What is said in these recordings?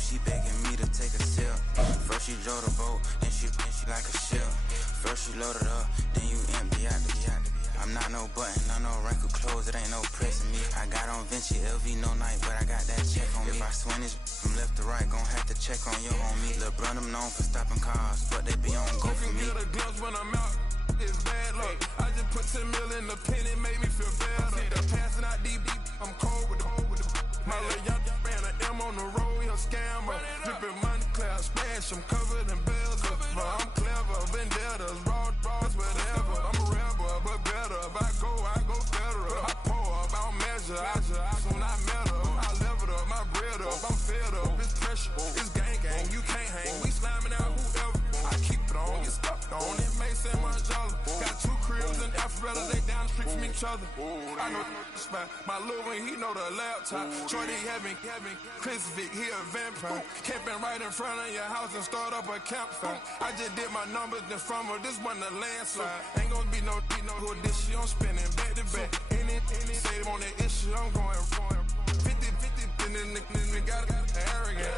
she begging me to take a sip. First she drove the boat, then she like a ship. First you load it up, then you empty out the I'm not no button, not no wrinkled clothes, it ain't no pressing me. I got on Vinci, LV, no night, but I got that check on me. If I swing this from left to right, gon' have to check on your homie. Lil' Brun, I'm known for stopping cars, but they be on go for me. You can get a glimpse when I'm out, it's bad luck. I just put 10 mil in the pen, it made me feel better. They're passing out deep, I'm cold with the my little young ran an M on the road, he a scammer. Drippin' money, clear, splash, I'm covered in bells. I'm clever, vendettas, raw, whatever. I'm a rebel, but better. If I go federal. I pour up, I don't measure. I when I met her, I leveled up, my bread up. I'm fed up, it's pressure, it's gang, you can't hang. We slamming out whoever. I keep it on, get stuck on. It may say Manjala. Got 2 cribs in Alpharetta, they down the street from each other. I know the spot. My little one, he know the laptop. Shorty having Chris Vick, he a vampire. Camping right in front of your house and start up a campfire. I just did my numbers then from her, this wasn't a landslide. Ain't gonna be no who this shit, I'm spinning back to back. Any say on that issue, I'm going 50, and then got arrogant.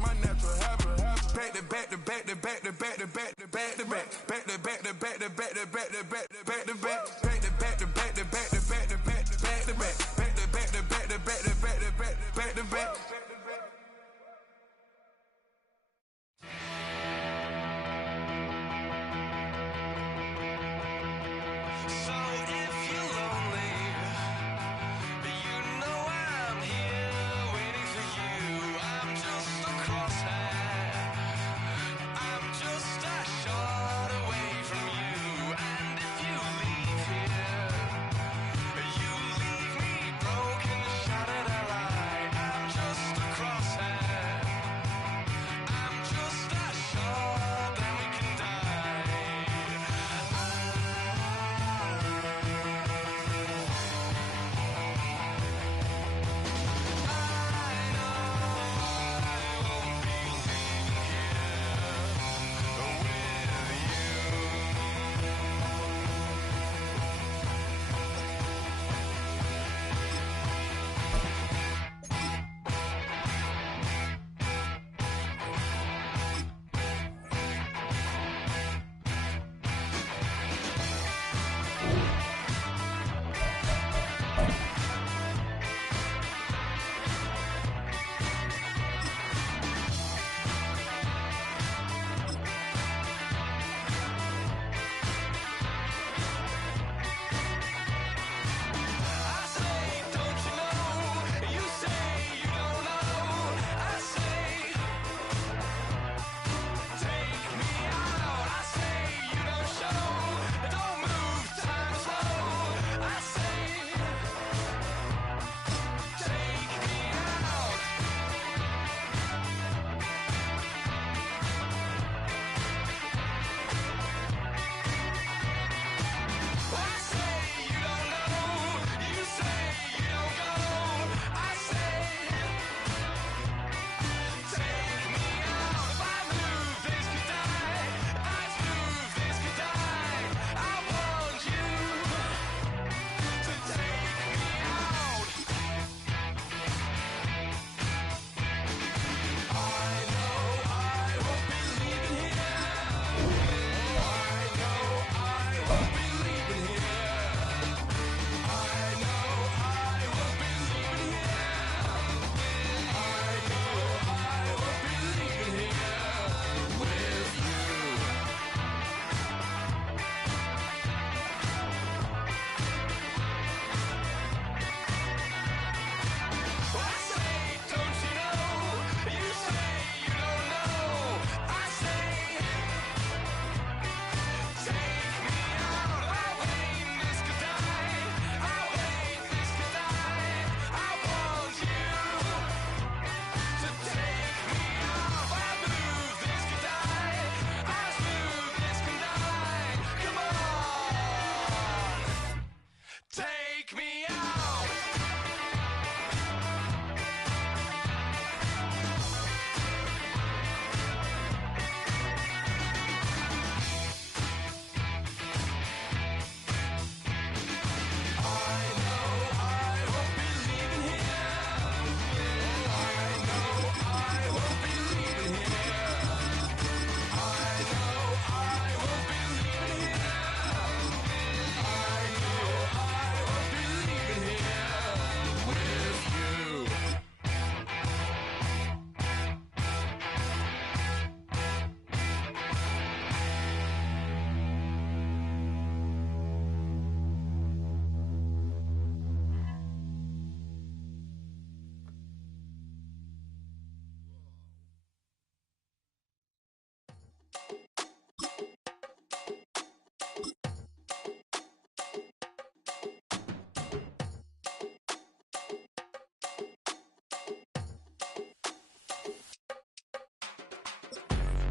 My natural habit. Back to back to back to back to back to back to back to back. Back to back to back to back to back to back to back to back. Back to back to back to back to back to back to back to back. Back to back to back to back to back to back to back. So if you're lonely, you know I'm here.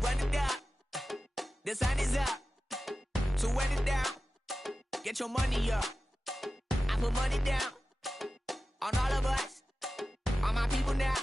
run it up. The sun is up. So run it down. Get your money up. I put money down on all of us, on my people now,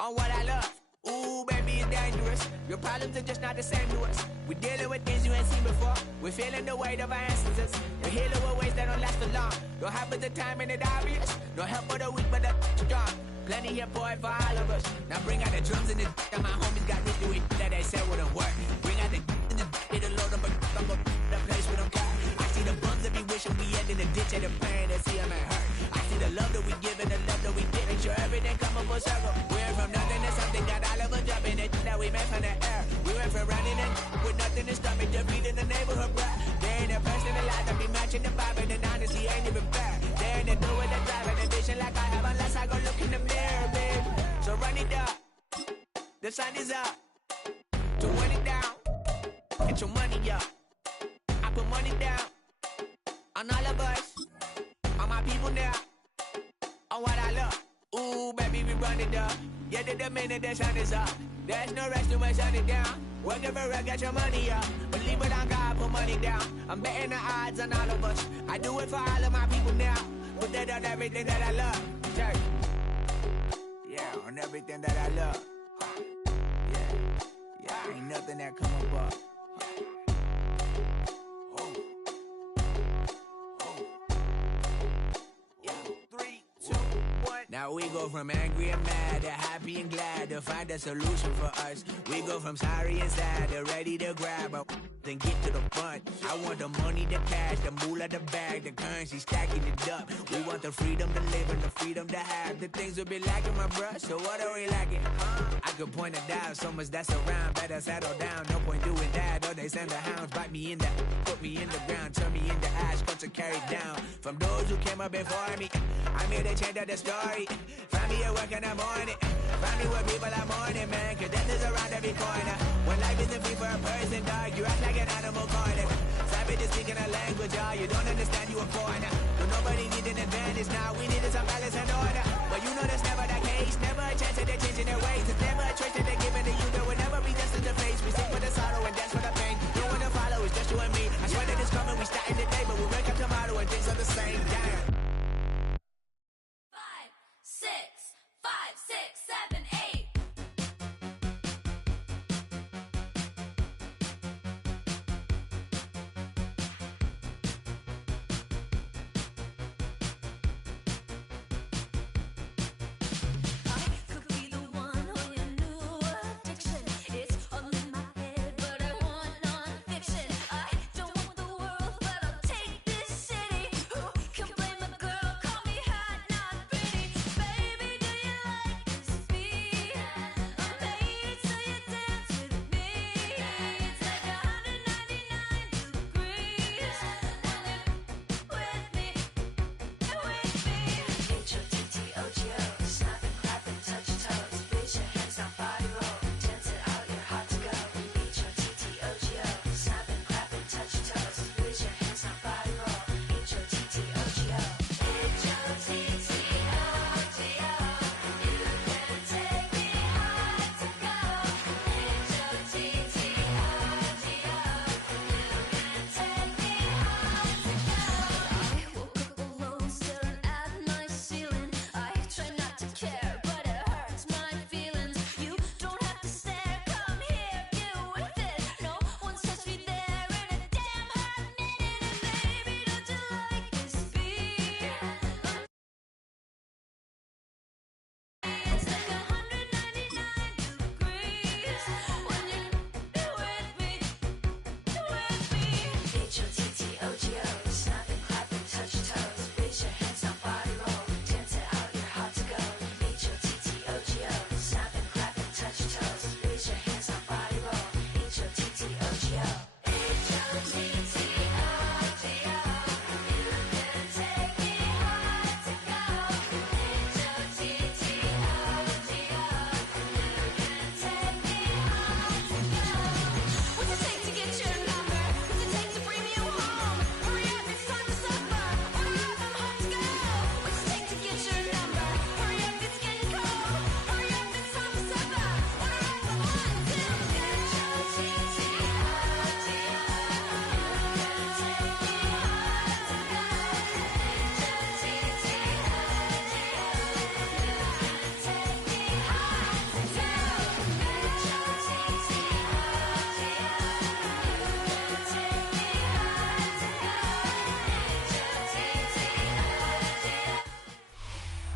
on what I love. Ooh, baby, it's dangerous. Your problems are just not the same to us. We're dealing with things you ain't seen before. We're feeling the weight of our ancestors. We're healing with ways that don't last for long. Don't have the time and it's obvious. No help for the weak, but the strong. Plenty here for it for all of us. Now bring out the drums and the and my homies got me do it that they said wouldn't work. Bring out the and the it'll load up, I'm gonna the place we don't care. I see the bums that be wishing we end in the ditch of the pain that see them and hurt. I see the love that we give and the love that we get. Make sure everything come up full circle. We're from nothing to something, got all of us jumping it that we made from the air. We went from running and with nothing to stop it, just beating the neighborhood bruh. They ain't a person alive that be matching the vibe and honestly ain't even fair. They ain't the do with the drive and the vision like I have unless I go look in the mirror, babe. So run it up, the sun is up. To run it down, get your money up. I put money down on all of us, on my people now, on what I love. Ooh, baby, we run it up. Yeah, the minute the sun is up, there's no rest to shut it down. Working for real, get your money up. Believe it on God, put money down. I'm betting the odds on all of us. I do it for all of my people now. Put that on everything that I love. Church. Yeah, on everything that I love. Yeah, ain't nothing that come above. Now we go from angry and mad to happy and glad to find a solution for us. We go from sorry and sad to ready to grab a then get to the front. I want the money, the cash, the moolah, the bag, the currency, stacking it up. We want the freedom to live and the freedom to have. The things will be lacking, my bruh, so what are we lacking? I could point it out, so much that's around. Better settle down, no point doing that. Or they send the hounds, bite me in the, put me in the ground, turn me into ash, cut to carry down. From those who came up before me, I'm here to change up the story. Find me at work in the morning. Find me where people are mourning, man. Cause death is around every corner. When life isn't free for a person, dog, you act like an animal corner. Savage is speaking a language, y'all. You don't understand, you a foreigner. But nobody needs an advantage now. We needed some balance and order. But you know that's never the case. Never a chance that they're changing their ways. It's never a choice that they're giving to you. There will never be just in the face. We sing for the sorrow and dance for the pain. No one to follow, it's just you and me. I swear that it's coming, we starting the day. But we'll wake up tomorrow and things are the same. Damn. 7, 8. Can blame a girl, call me hot, not pretty. Baby, do you like this beat?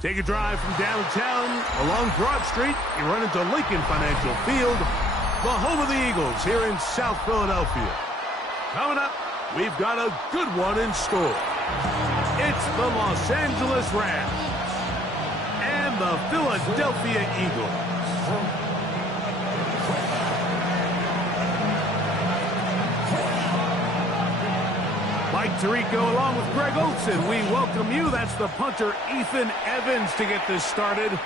Take a drive from downtown along Broad Street. You run into Lincoln Financial Field, the home of the Eagles here in South Philadelphia. Coming up, we've got a good one in store. It's the Los Angeles Rams and the Philadelphia Eagles. Mike Tirico along with Greg Olson. We welcome you. That's the punter, Ethan Evans, to get this started.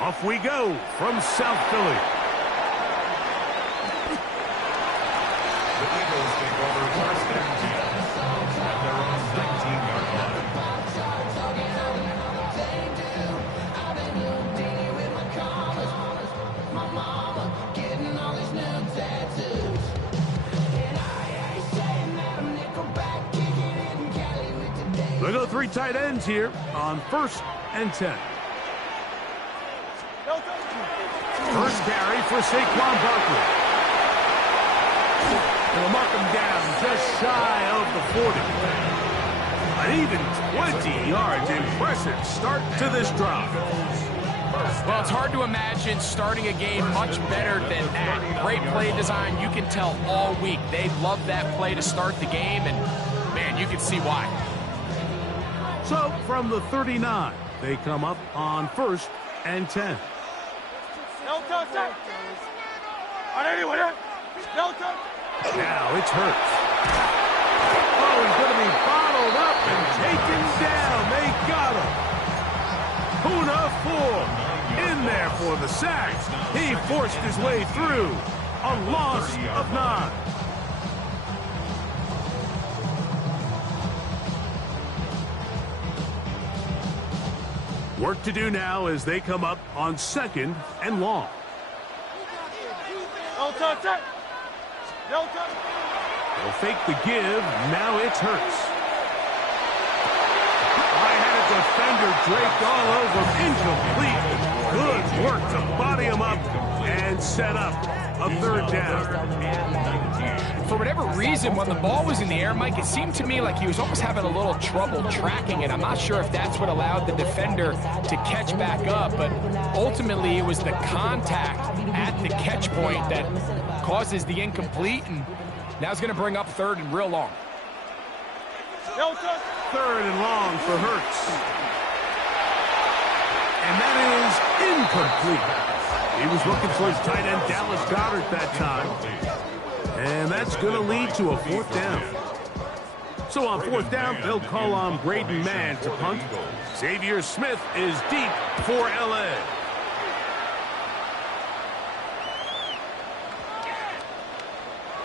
Off we go from South Philly. The Eagles take over first and 10 at their own 19-yard line. We'll go 3 tight ends here on first and 10. First carry for Saquon Barkley. They'll mark him down just shy of the 40. An even 20 yards. Impressive start to this drive. Well, it's hard to imagine starting a game much better than that. Great play design. You can tell all week they love that play to start the game, and, man, you can see why. So, from the 39, they come up on first and 10. Now it's Hurts. Oh, he's going to be bottled up and taken down. They got him. Puna Ford in there for the sack. He forced his way through. A loss of 9. Work to do now as they come up on second and long. They'll fake the give. Now it's Hurts. I had a defender draped all over him. Incomplete. Good work to body him up and set up a third down. For whatever reason, when the ball was in the air, Mike, it seemed to me like he was almost having a little trouble tracking it. I'm not sure if that's what allowed the defender to catch back up, but ultimately it was the contact at the catch point that causes the incomplete, and now it's going to bring up third and real long. Third and long for Hurts. And that is incomplete. He was looking for his tight end, Dallas Goedert, that time. And that's going to lead to a fourth down. So on fourth down, they'll call on Braden Mann to punt. Xavier Smith is deep for L.A.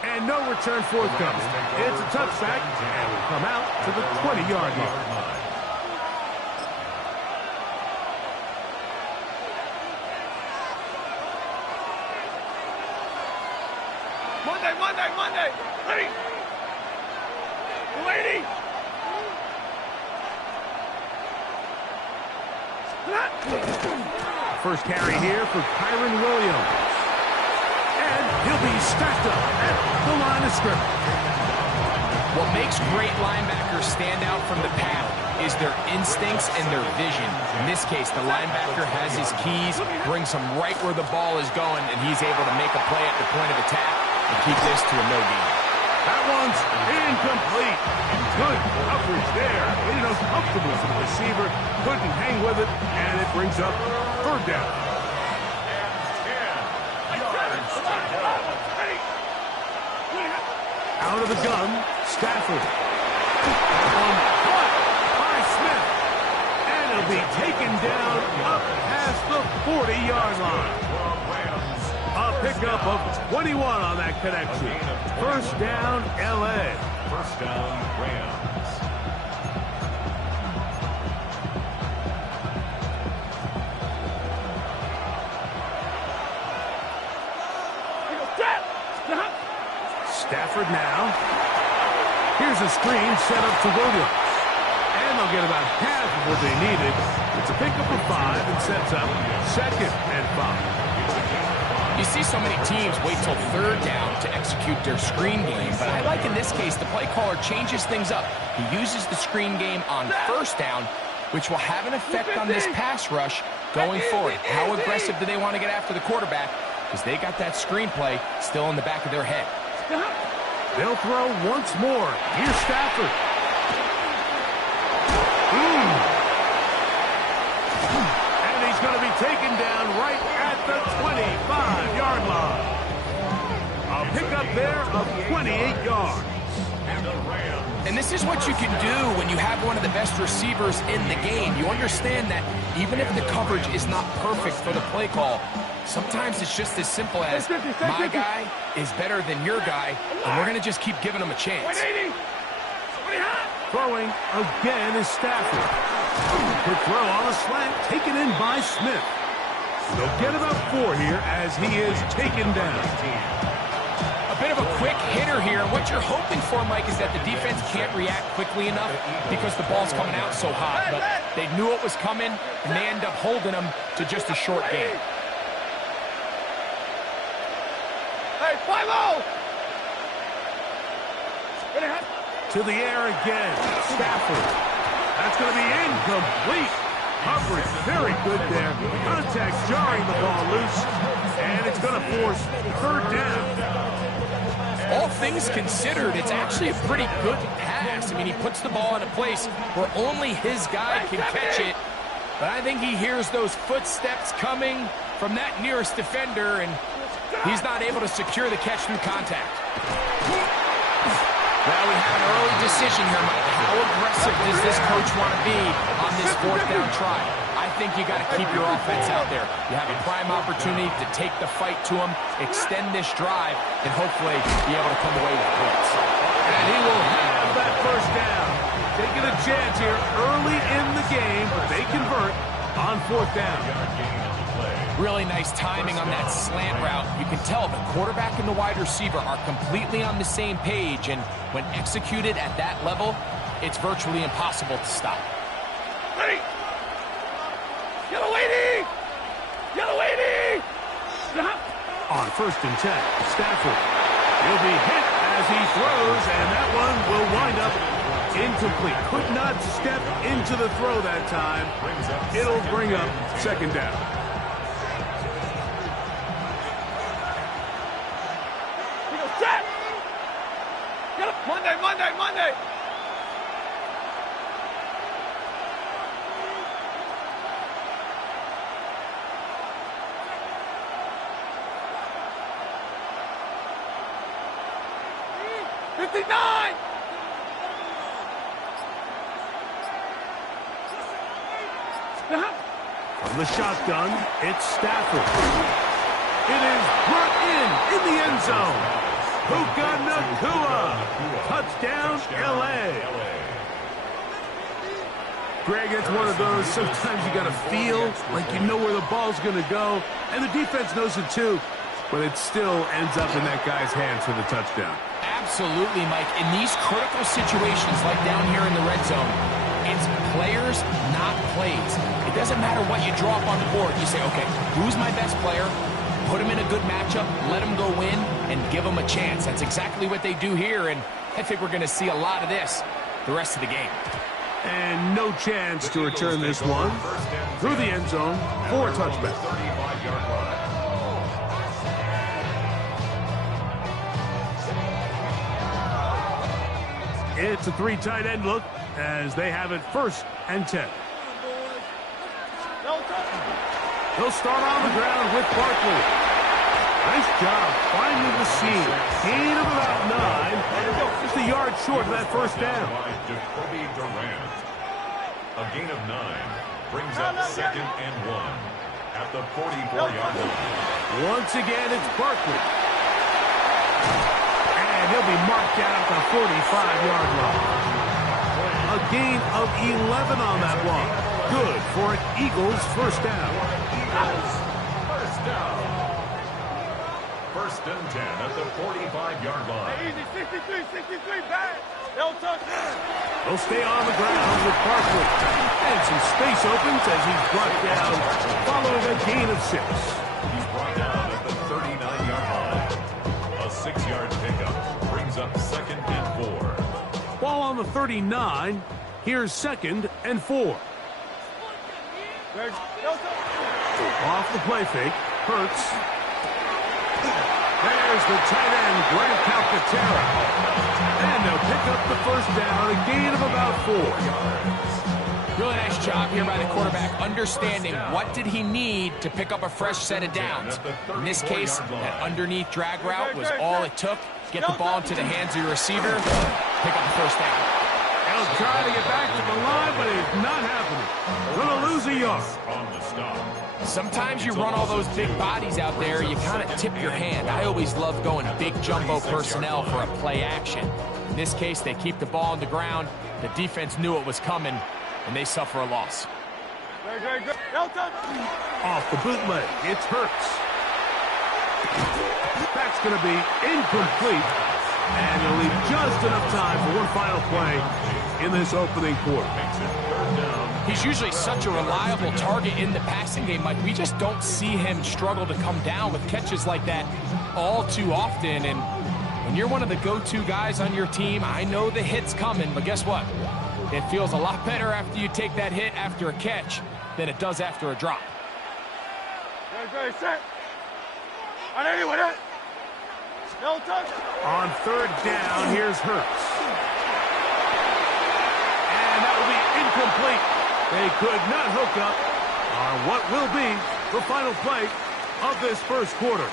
And no return forthcoming. It's a touchback, and will come out to the 20-yard line. Monday. Lady. First carry here for Kyron Williams. And he'll be stacked up at the line of scrimmage. What makes great linebackers stand out from the pack is their instincts and their vision. In this case, the linebacker has his keys, brings him right where the ball is going, and he's able to make a play at the point of attack and keep this to a no gain. That one's incomplete. Good coverage there. Made it uncomfortable for the receiver. Couldn't hang with it, and it brings up third down. Out of the gun, Stafford. On caught by Smith. And it'll be taken down up past the 40-yard line. A pickup of 21 on that connection. First down, L.A. First down, Rams. Stafford now. Here's a screen set up to Williams. And they'll get about half of what they needed. It's a pickup of 5 and sets up second and 5. You see so many teams wait till third down to execute their screen game, but I like in this case the play caller changes things up. He uses the screen game on first down, which will have an effect on this pass rush going forward. How aggressive do they want to get after the quarterback? Because they got that screenplay still in the back of their head. They'll throw once more. Here's Stafford. And he's going to be taken down right at the 25-yard line. A pickup there of 28 yards. And this is what you can do when you have one of the best receivers in the game. You understand that even if the coverage is not perfect for the play call, sometimes it's just as simple as my guy is better than your guy, and we're going to just keep giving him a chance. Throwing again is Stafford. Quick throw on a slant, taken in by Smith. They'll get about 4 here as he is taken down. A bit of a quick hitter here. What you're hoping for, Mike, is that the defense can't react quickly enough because the ball's coming out so hot. But they knew it was coming, and they end up holding them to just a short game. Hey, 5-0! To the air again. Stafford. That's going to be incomplete. Coverage very good there. Contact jarring the ball loose. And it's going to force 3rd down. All things considered, it's actually a pretty good pass. I mean, he puts the ball in a place where only his guy can catch it. But I think he hears those footsteps coming from that nearest defender, and he's not able to secure the catch through contact. Well, we have an early decision here, Mike. How aggressive does this coach want to be on this 4th down try? I think you got to keep your offense out there. You have a prime opportunity to take the fight to him, extend this drive, and hopefully be able to come away with points. And he will have that 1st down. Taking a chance here early in the game, but they convert on 4th down. Really nice timing on that slant route. You can tell the quarterback and the wide receiver are completely on the same page, and when executed at that level, it's virtually impossible to stop. Ready! Yellow lady! Yellow lady! On 1st and 10, Stafford. He'll be hit as he throws, and that one will wind up incomplete. Could not step into the throw that time. It'll bring up 2nd down. Set! Get up! Monday, Monday, Monday! From the shotgun, it's Stafford. It is brought in the end zone. Puka Nacua. Touchdown, L.A. Greg, it's one of those, sometimes you got to feel like you know where the ball's going to go, and the defense knows it too, but it still ends up in that guy's hands for the touchdown. Absolutely, Mike. In these critical situations, like down here in the red zone, it's players, not plays. It doesn't matter what you draw up on the board. You say, okay, who's my best player? Put him in a good matchup, let him go in, and give him a chance. That's exactly what they do here, and I think we're going to see a lot of this the rest of the game. And no chance to return this one through the end zone for a touchback. 35-yard line. It's a 3 tight end look as they have it 1st and 10. He'll start on the ground with Barkley. Nice job finding the seam. Gain of about 9. Just a yard short of that 1st down. A gain of 9 brings up 2nd and 1 at the 44-yard line. Once again, it's Barkley. And he'll be marked down at the 45-yard line. A gain of 11 on that one. Good for an Eagles 1st down. First down. 1st and 10 at the 45-yard line. Easy, 63, bad. They'll touch it. He'll stay on the ground with Barkley. And some space opens as he's brought down following a gain of 6. He's brought down at the 39-yard line. A 6-yard pickup brings up 2nd and 4. Ball on the 39. Here's 2nd and 4. Off the play fake. Hurts. There's the tight end, Greg Calcaterra. And they'll pick up the first down, a gain of about 4. Really nice job here by the quarterback, understanding what did he need to pick up a fresh set of downs. In this case, that underneath drag route was all it took. Get the ball into the hands of your receiver, pick up the first down. He'll try to get back to the line, but it's not happening. Gonna lose a yard. On the stop. Sometimes you run all those big bodies out there, you kind of tip your hand. I always love going big jumbo personnel for a play action. In this case, they keep the ball on the ground. The defense knew it was coming, and they suffer a loss. Off the bootleg, it's Hurts. That's going to be incomplete, and he'll leave just enough time for one final play in this opening quarter. He's usually such a reliable target in the passing game, Mike. We just don't see him struggle to come down with catches like that all too often. And when you're one of the go-to guys on your team, I know the hit's coming, but guess what? It feels a lot better after you take that hit after a catch than it does after a drop. On third down, here's Hurts. And that will be incomplete. They could not hook up on what will be the final play of this first quarter.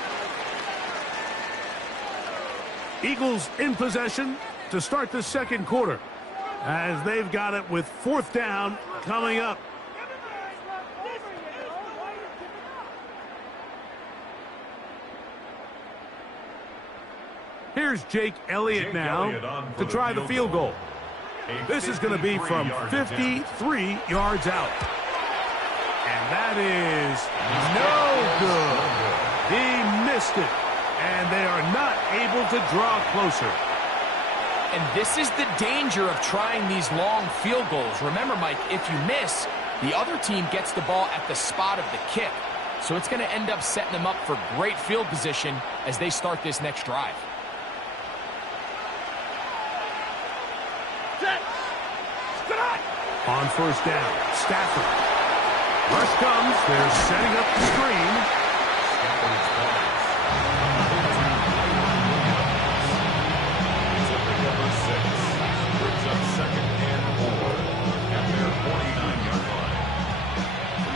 Eagles in possession to start the second quarter, as they've got it with fourth down coming up. Here's Jake Elliott now to try the field goal. This is going to be from 53 yards out. And that is no good. He missed it. And they are not able to draw closer. And this is the danger of trying these long field goals. Remember, Mike, if you miss, the other team gets the ball at the spot of the kick. So it's going to end up setting them up for great field position as they start this next drive. On first down, Stafford. Rush comes. They're setting up the screen. Stafford's pass. It's up to number 6. Brings up second and 4 at their 49-yard line.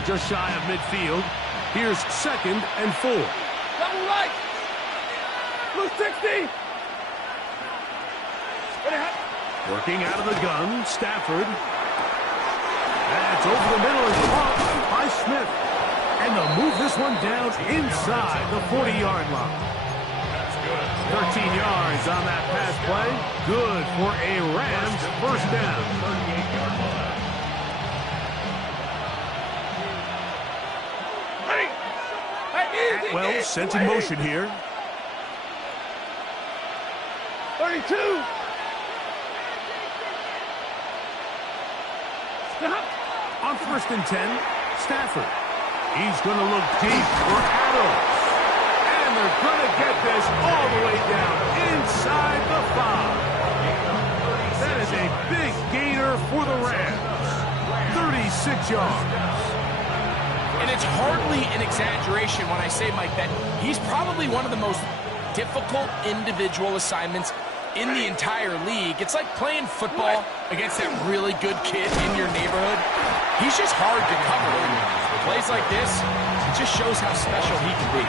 Just shy of midfield. Here's second and 4. Double right. Blue 60. Working out of the gun, Stafford. That's over the middle and caught by Smith. And they'll move this one down inside the 40-yard line. That's good. 13 yards on that pass play. Good for a Rams first down. 38-yard line. Well, sent in motion here. 32. On first and 10, Stafford. He's going to look deep for Adams. And they're going to get this all the way down inside the 5. That is a big gainer for the Rams. 36 yards. And it's hardly an exaggeration when I say, Mike, that he's probably one of the most difficult individual assignments in the entire league. It's like playing football against that really good kid in your neighborhood. He's just hard to cover. Plays like this, it just shows how special he can be.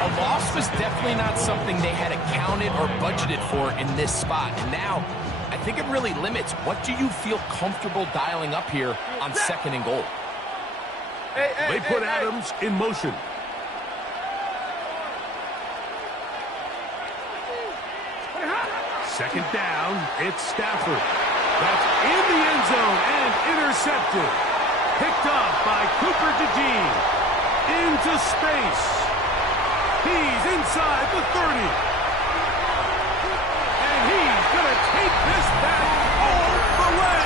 A loss was definitely not something they had accounted or budgeted for in this spot. And now, I think it really limits what do you feel comfortable dialing up here on second and goal. They put Adams in motion. Second down, it's Stafford. That's in the end zone and intercepted. Picked up by Cooper DeJean. Into space. He's inside the 30. And he's going to take this back all the way.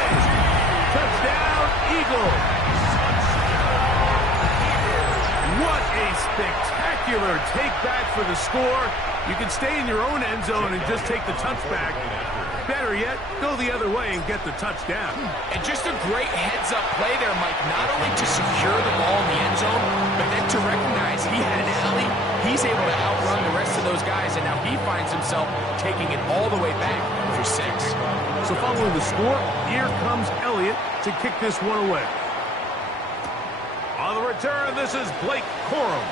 Touchdown, Eagles. What a spectacular spectacular take back for the score. You can stay in your own end zone and just take the touchback. Better yet, go the other way and get the touchdown. And just a great heads-up play there, Mike. Not only to secure the ball in the end zone, but then to recognize he had an alley. He's able to outrun the rest of those guys, and now he finds himself taking it all the way back for 6. So following the score, here comes Elliott to kick this one away. On the return, this is Blake Corum.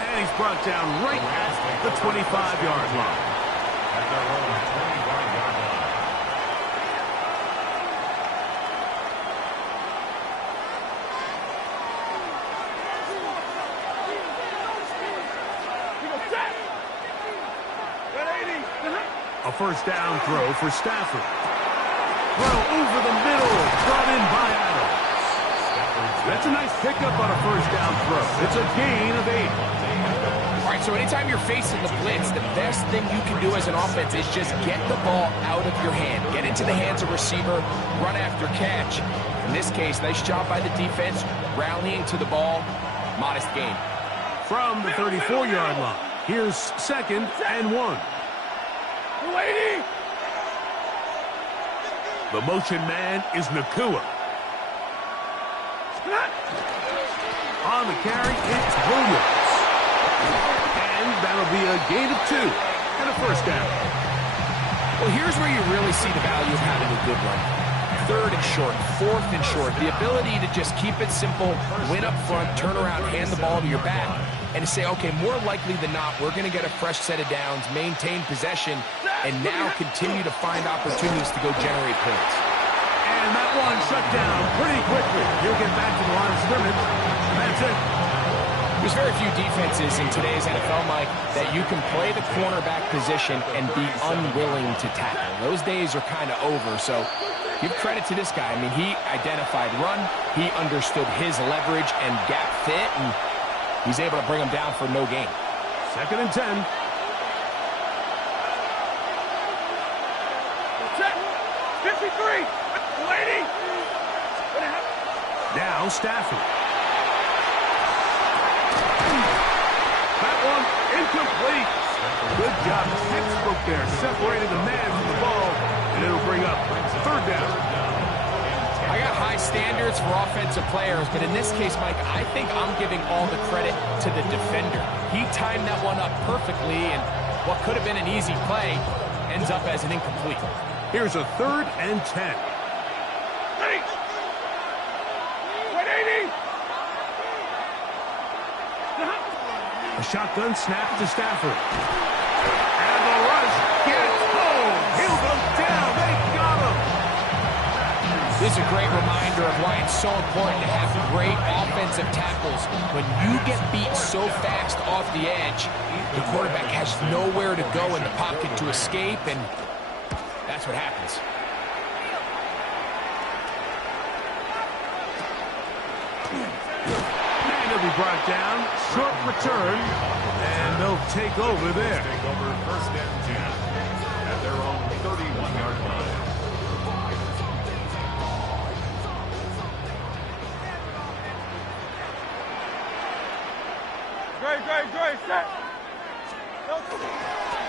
And he's brought down right at the 25-yard line. At their own 25-yard line. A first down throw for Stafford. Throw over the middle, brought in by Adams. That's a nice pickup on a first down throw. It's a gain of 8. All right, so anytime you're facing the blitz, the best thing you can do as an offense is just get the ball out of your hand. Get into the hands of receiver, run after catch. In this case, nice job by the defense, rallying to the ball. Modest gain. From the 34-yard line, here's 2nd and 1. The motion man is Nakua. On the carry, it's Williams. And that'll be a gain of 2 and a first down. Well, here's where you really see the value of having a good run. 3rd and short, 4th and short. The ability to just keep it simple, win up front, turn around, hand the ball to your back, and to say, okay, more likely than not, we're going to get a fresh set of downs, maintain possession, and now continue to find opportunities to go generate points. And that one shut down pretty quickly. He'll get back to the line of scrimmage, and that's it. There's very few defenses in today's NFL, Mike, that you can play the cornerback position and be unwilling to tackle. Those days are kind of over, so give credit to this guy. I mean, he identified run, he understood his leverage and gap fit, and he's able to bring him down for no gain. 2nd and 10. Check. 53. Lady. Now Stafford. That one incomplete. Good job. Textbook there. Separated the man from the ball, and it'll bring up 3rd down. I got high standards for offensive players, but in this case, Mike, I think I'm giving all the credit to the defender. He timed that one up perfectly, and what could have been an easy play ends up as an incomplete. Here's a 3rd and 10. Ready. 180. A shotgun snap to Stafford. And the rush gets home. He'll go down. They got him. This is a great reminder of why it's so important to have great offensive tackles. When you get beat so fast off the edge, the quarterback has nowhere to go in the pocket to escape, and that's what happens. And he'll be brought down. Short return. And they'll take over there. Take over 1st and 10 at their own 31-yard line. Great. Set.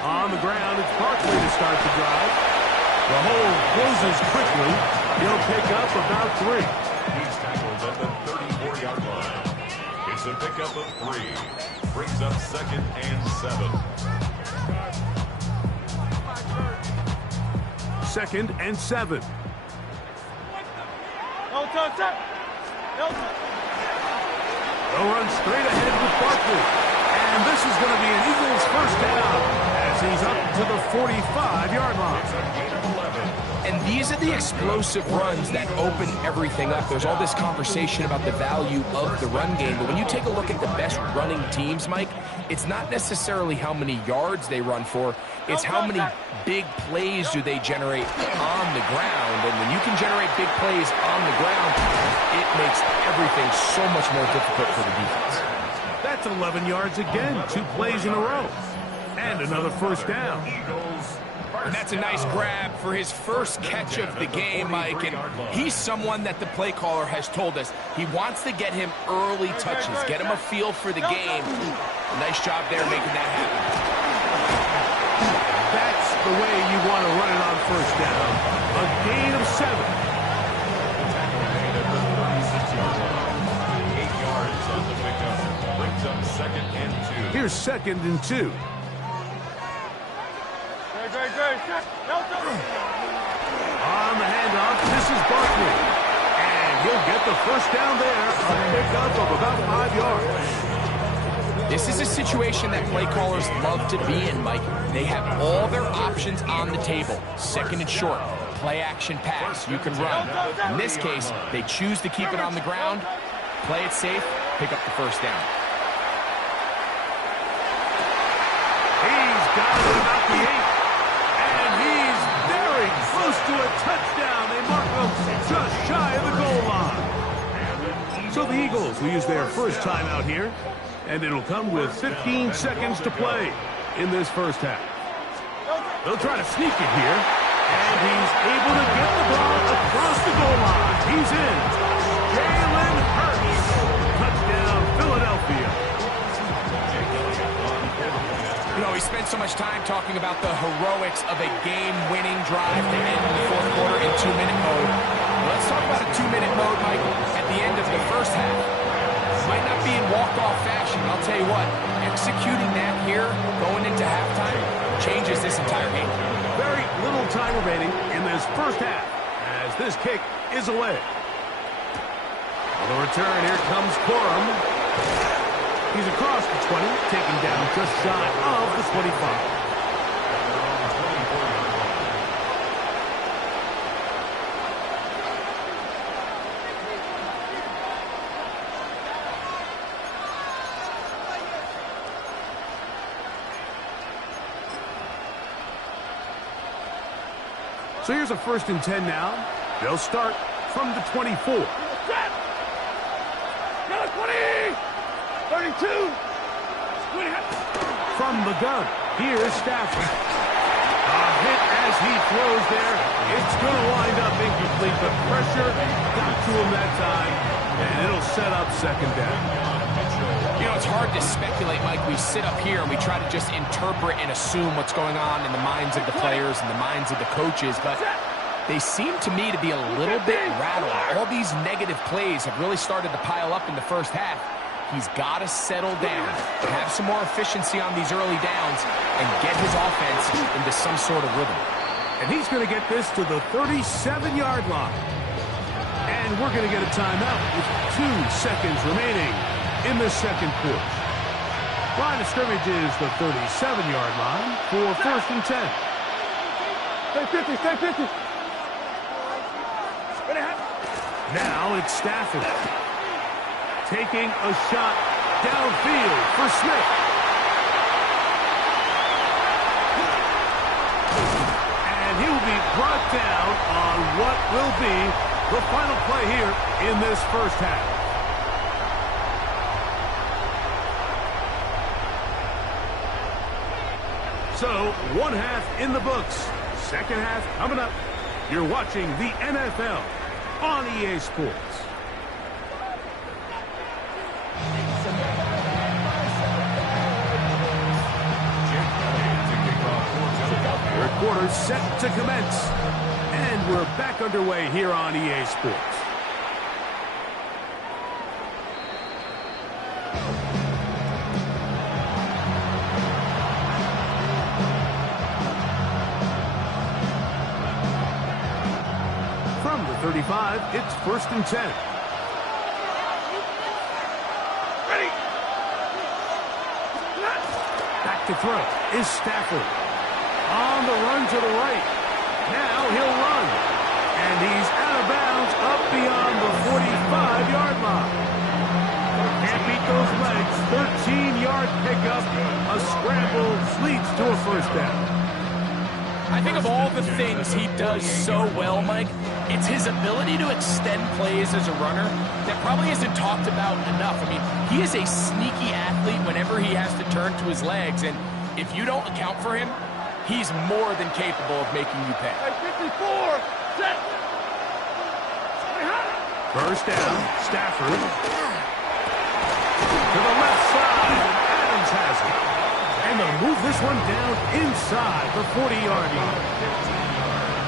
On the ground, it's Barkley to start the drive. The hole closes quickly. He'll pick up about 3. He's tackled at the 34-yard line. It's a pickup of 3. Brings up 2nd and 7. 2nd and 7. No touch. Set. No touch. They'll run straight ahead with Barkley. And this is going to be an Eagles first down as he's up to the 45-yard line. It's a gain of 11. And these are the explosive runs that open everything up. There's all this conversation about the value of the run game, but when you take a look at the best running teams, Mike, it's not necessarily how many yards they run for, it's how many big plays do they generate on the ground. And when you can generate big plays on the ground, it makes everything so much more difficult for the defense. That's 11 yards again. 2 plays in a row. And another first down. Eagles And that's a nice grab for his first catch of the game, Mike. And he's someone that the play caller has told us he wants to get him early touches, get him a feel for the game. Nice job there making that happen. That's the way you want to run it on first down. A gain of 7. Tackle made at the 36-yard line. 8 yards on the pickup. Brings up 2nd and 2. Here's 2nd and 2. On the handoff, this is Barkley. And he'll get the first down there. A pickup of about 5 yards. This is a situation that play callers love to be in, Mike. They have all their options on the table. 2nd and short, play action pass, you can run. In this case, they choose to keep it on the ground, play it safe, pick up the first down. He's got it about the 8. And he's very close to a touchdown. They mark him just shy of the goal line. So the Eagles will use their first time out here. And it'll come with 15 seconds to play in this first half. They'll try to sneak it here. And he's able to get the ball across the goal line. He's in. Jalen Hurts. Touchdown, Philadelphia. You know, we spent so much time talking about the heroics of a game-winning drive to end the fourth quarter in 2-minute mode. Let's talk about a 2-minute mode, Mike, at the end of the first half. Might not be in walk-off fashion, I'll tell you what, executing that here, going into halftime, changes this entire game. Very little time remaining in this first half as this kick is away. On the return, here comes Corum. He's across the 20, taken down just shy of the 25. So here's a 1st and 10 now. They'll start from the 24. 20! 32! From the gun, here's Stafford. A hit as he throws there. It's going to wind up incomplete, but pressure got to him that time, and it'll set up 2nd down. You know, it's hard to speculate, Mike. We sit up here and we try to just interpret and assume what's going on in the minds of the players and the minds of the coaches, but they seem to me to be a little bit rattled. All these negative plays have really started to pile up in the first half. He's got to settle down, have some more efficiency on these early downs, and get his offense into some sort of rhythm. And he's going to get this to the 37-yard line. And we're going to get a timeout with 2 seconds remaining in the second quarter. Line of scrimmage is the 37-yard line for 1st and 10. Stay 50, stay 50. Now it's Stafford. Taking a shot downfield for Smith. And he will be brought down on what will be the final play here in this first half. So, 1 half in the books. 2nd half coming up. You're watching the NFL on EA Sports. Third quarter set to commence. And we're back underway here on EA Sports. From the 35, it's 1st and 10. Ready! Back to throw is Stafford. On the run to the right. Now he'll run. And he's out of bounds up beyond the 45-yard line. Can't beat those legs. 13-yard pickup. A scramble leads to a first down. I think of all the things he does so well, Mike, it's his ability to extend plays as a runner that probably isn't talked about enough. I mean, he is a sneaky athlete whenever he has to turn to his legs, and if you don't account for him, he's more than capable of making you pay. Hey, 54, set. First down, Stafford. To the left side, and Adams has it. And they'll move this one down inside the 40-yard line.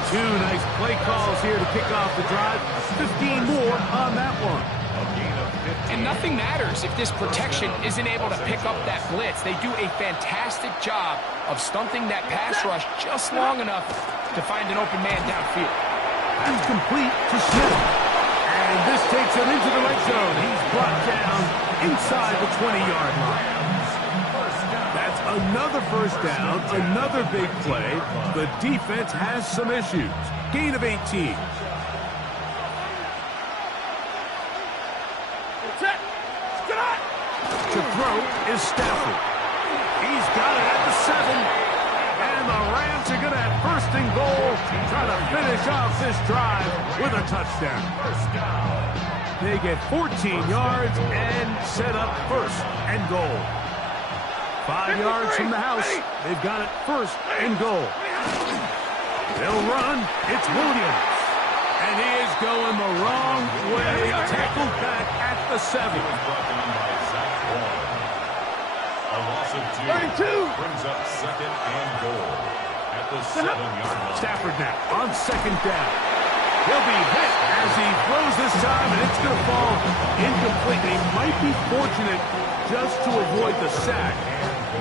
Two nice play calls here to kick off the drive. 15 more on that one. And nothing matters if this protection isn't able to pick up that blitz. They do a fantastic job of stunting that pass rush just long enough to find an open man downfield. That's complete to Smith. And this takes him into the red zone. He's brought down inside the 20-yard line. That's another first down, another big play. The defense has some issues. Gain of 18. To throw is Stafford. He's got it at the 7. And the Rams are going to have first and goal, trying to finish off this drive with a touchdown. They get 14 yards and set up first and goal. 5 yards from the house. They've got it first and goal. They'll run. It's Williams. And he is going the wrong way. Tackled back at the 7. A loss of 2 brings up second and goal at the 7-yard line. Stafford now on second down. He'll be hit as he throws this time, and it's going to fall incomplete. He might be fortunate just to avoid the sack,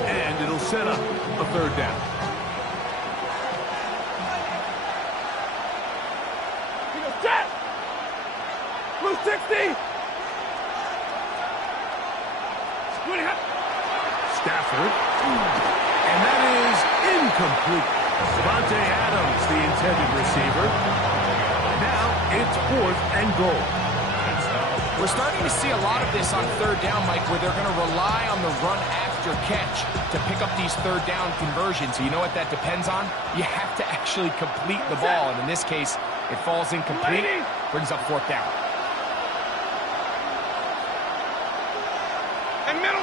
and it'll set up a third down. Blue 60. Stafford. And that is incomplete. Devontae Adams, the intended receiver. Now it's fourth and goal. We're starting to see a lot of this on third down, Mike, where they're going to rely on the run after catch to pick up these third down conversions. So you know what that depends on? You have to actually complete the ball. And in this case, it falls incomplete, brings up fourth down. And middle.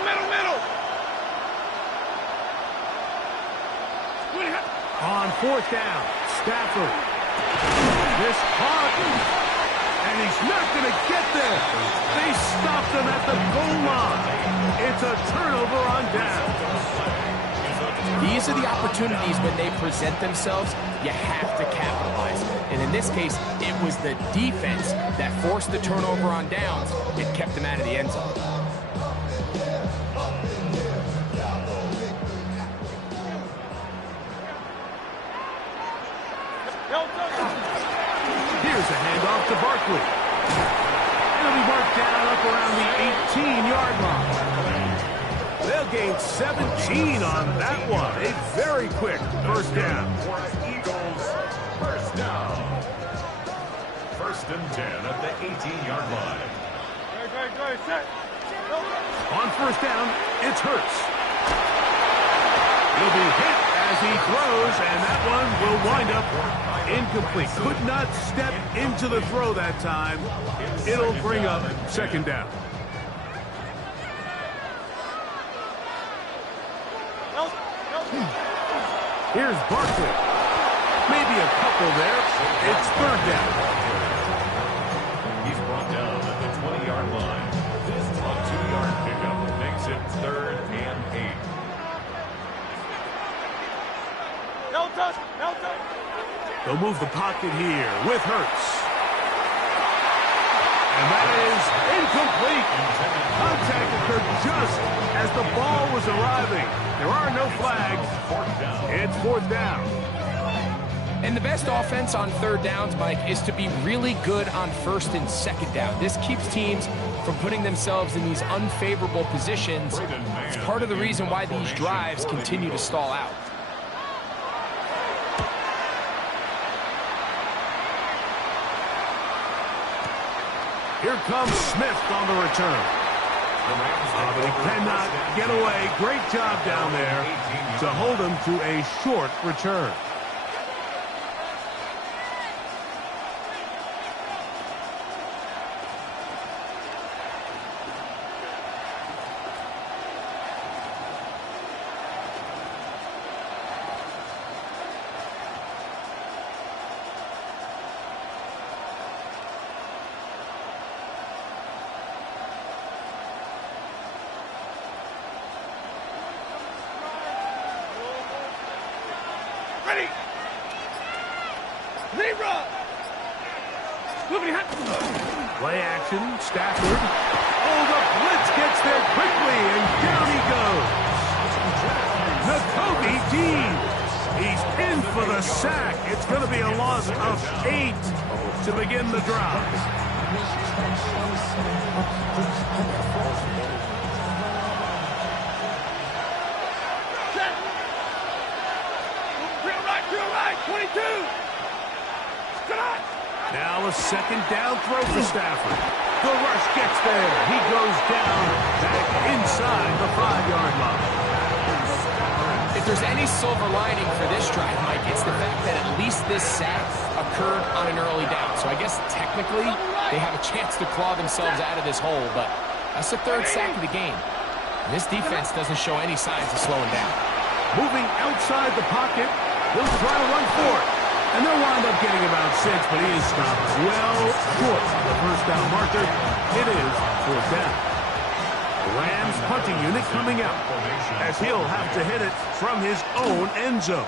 On fourth down, Stafford. This hard. And he's not going to get there. They stopped him at the goal line. It's a turnover on down. These are the opportunities when they present themselves, you have to capitalize. And in this case, it was the defense that forced the turnover on downs and kept them out of the end zone. Here's a handoff to Barkley. It'll be marked down up around the 18-yard line. They'll gain 17 on that one. A very quick first down. Eagles, first down. First and 10 at the 18-yard line. Go, set. On first down, it's Hurts. He'll be hit as he throws, and that one will wind up incomplete. Could not step into the throw that time. It'll bring up second down. Here's Barkley. Maybe a couple there. It's third down. He's brought down at the 20-yard line. This 2-yard pickup makes it third and 8. No touch. They'll move the pocket here with Hurts. And that is incomplete. Contact occurred just as the ball was arriving. There are no flags. It's fourth down. And the best offense on third downs, Mike, is to be really good on first and second down. This keeps teams from putting themselves in these unfavorable positions. It's part of the reason why these drives continue to stall out. Here comes Smith on the return. But he cannot get away. Great job down there to hold him to a short return. Ready. Lead run. Play action, Stafford. Oh, the blitz gets there quickly, and down he goes. Nakobe Dean. He's in for the sack. It's going to be a loss of 8 to begin the drive. Real right, 22. Now a second down throw for Stafford. The rush gets there. He goes down back inside the 5-yard line. If there's any silver lining for this drive, Mike, it's the fact that at least this sack occurred on an early down. So I guess technically they have a chance to claw themselves out of this hole, but that's the 3rd sack of the game. This defense doesn't show any signs of slowing down. Moving outside the pocket, he'll try to run for it. And they'll wind up getting about 6, but he is stopped well short of the first down marker. It is 4th down. The Rams punting unit coming out as he'll have to hit it from his own end zone.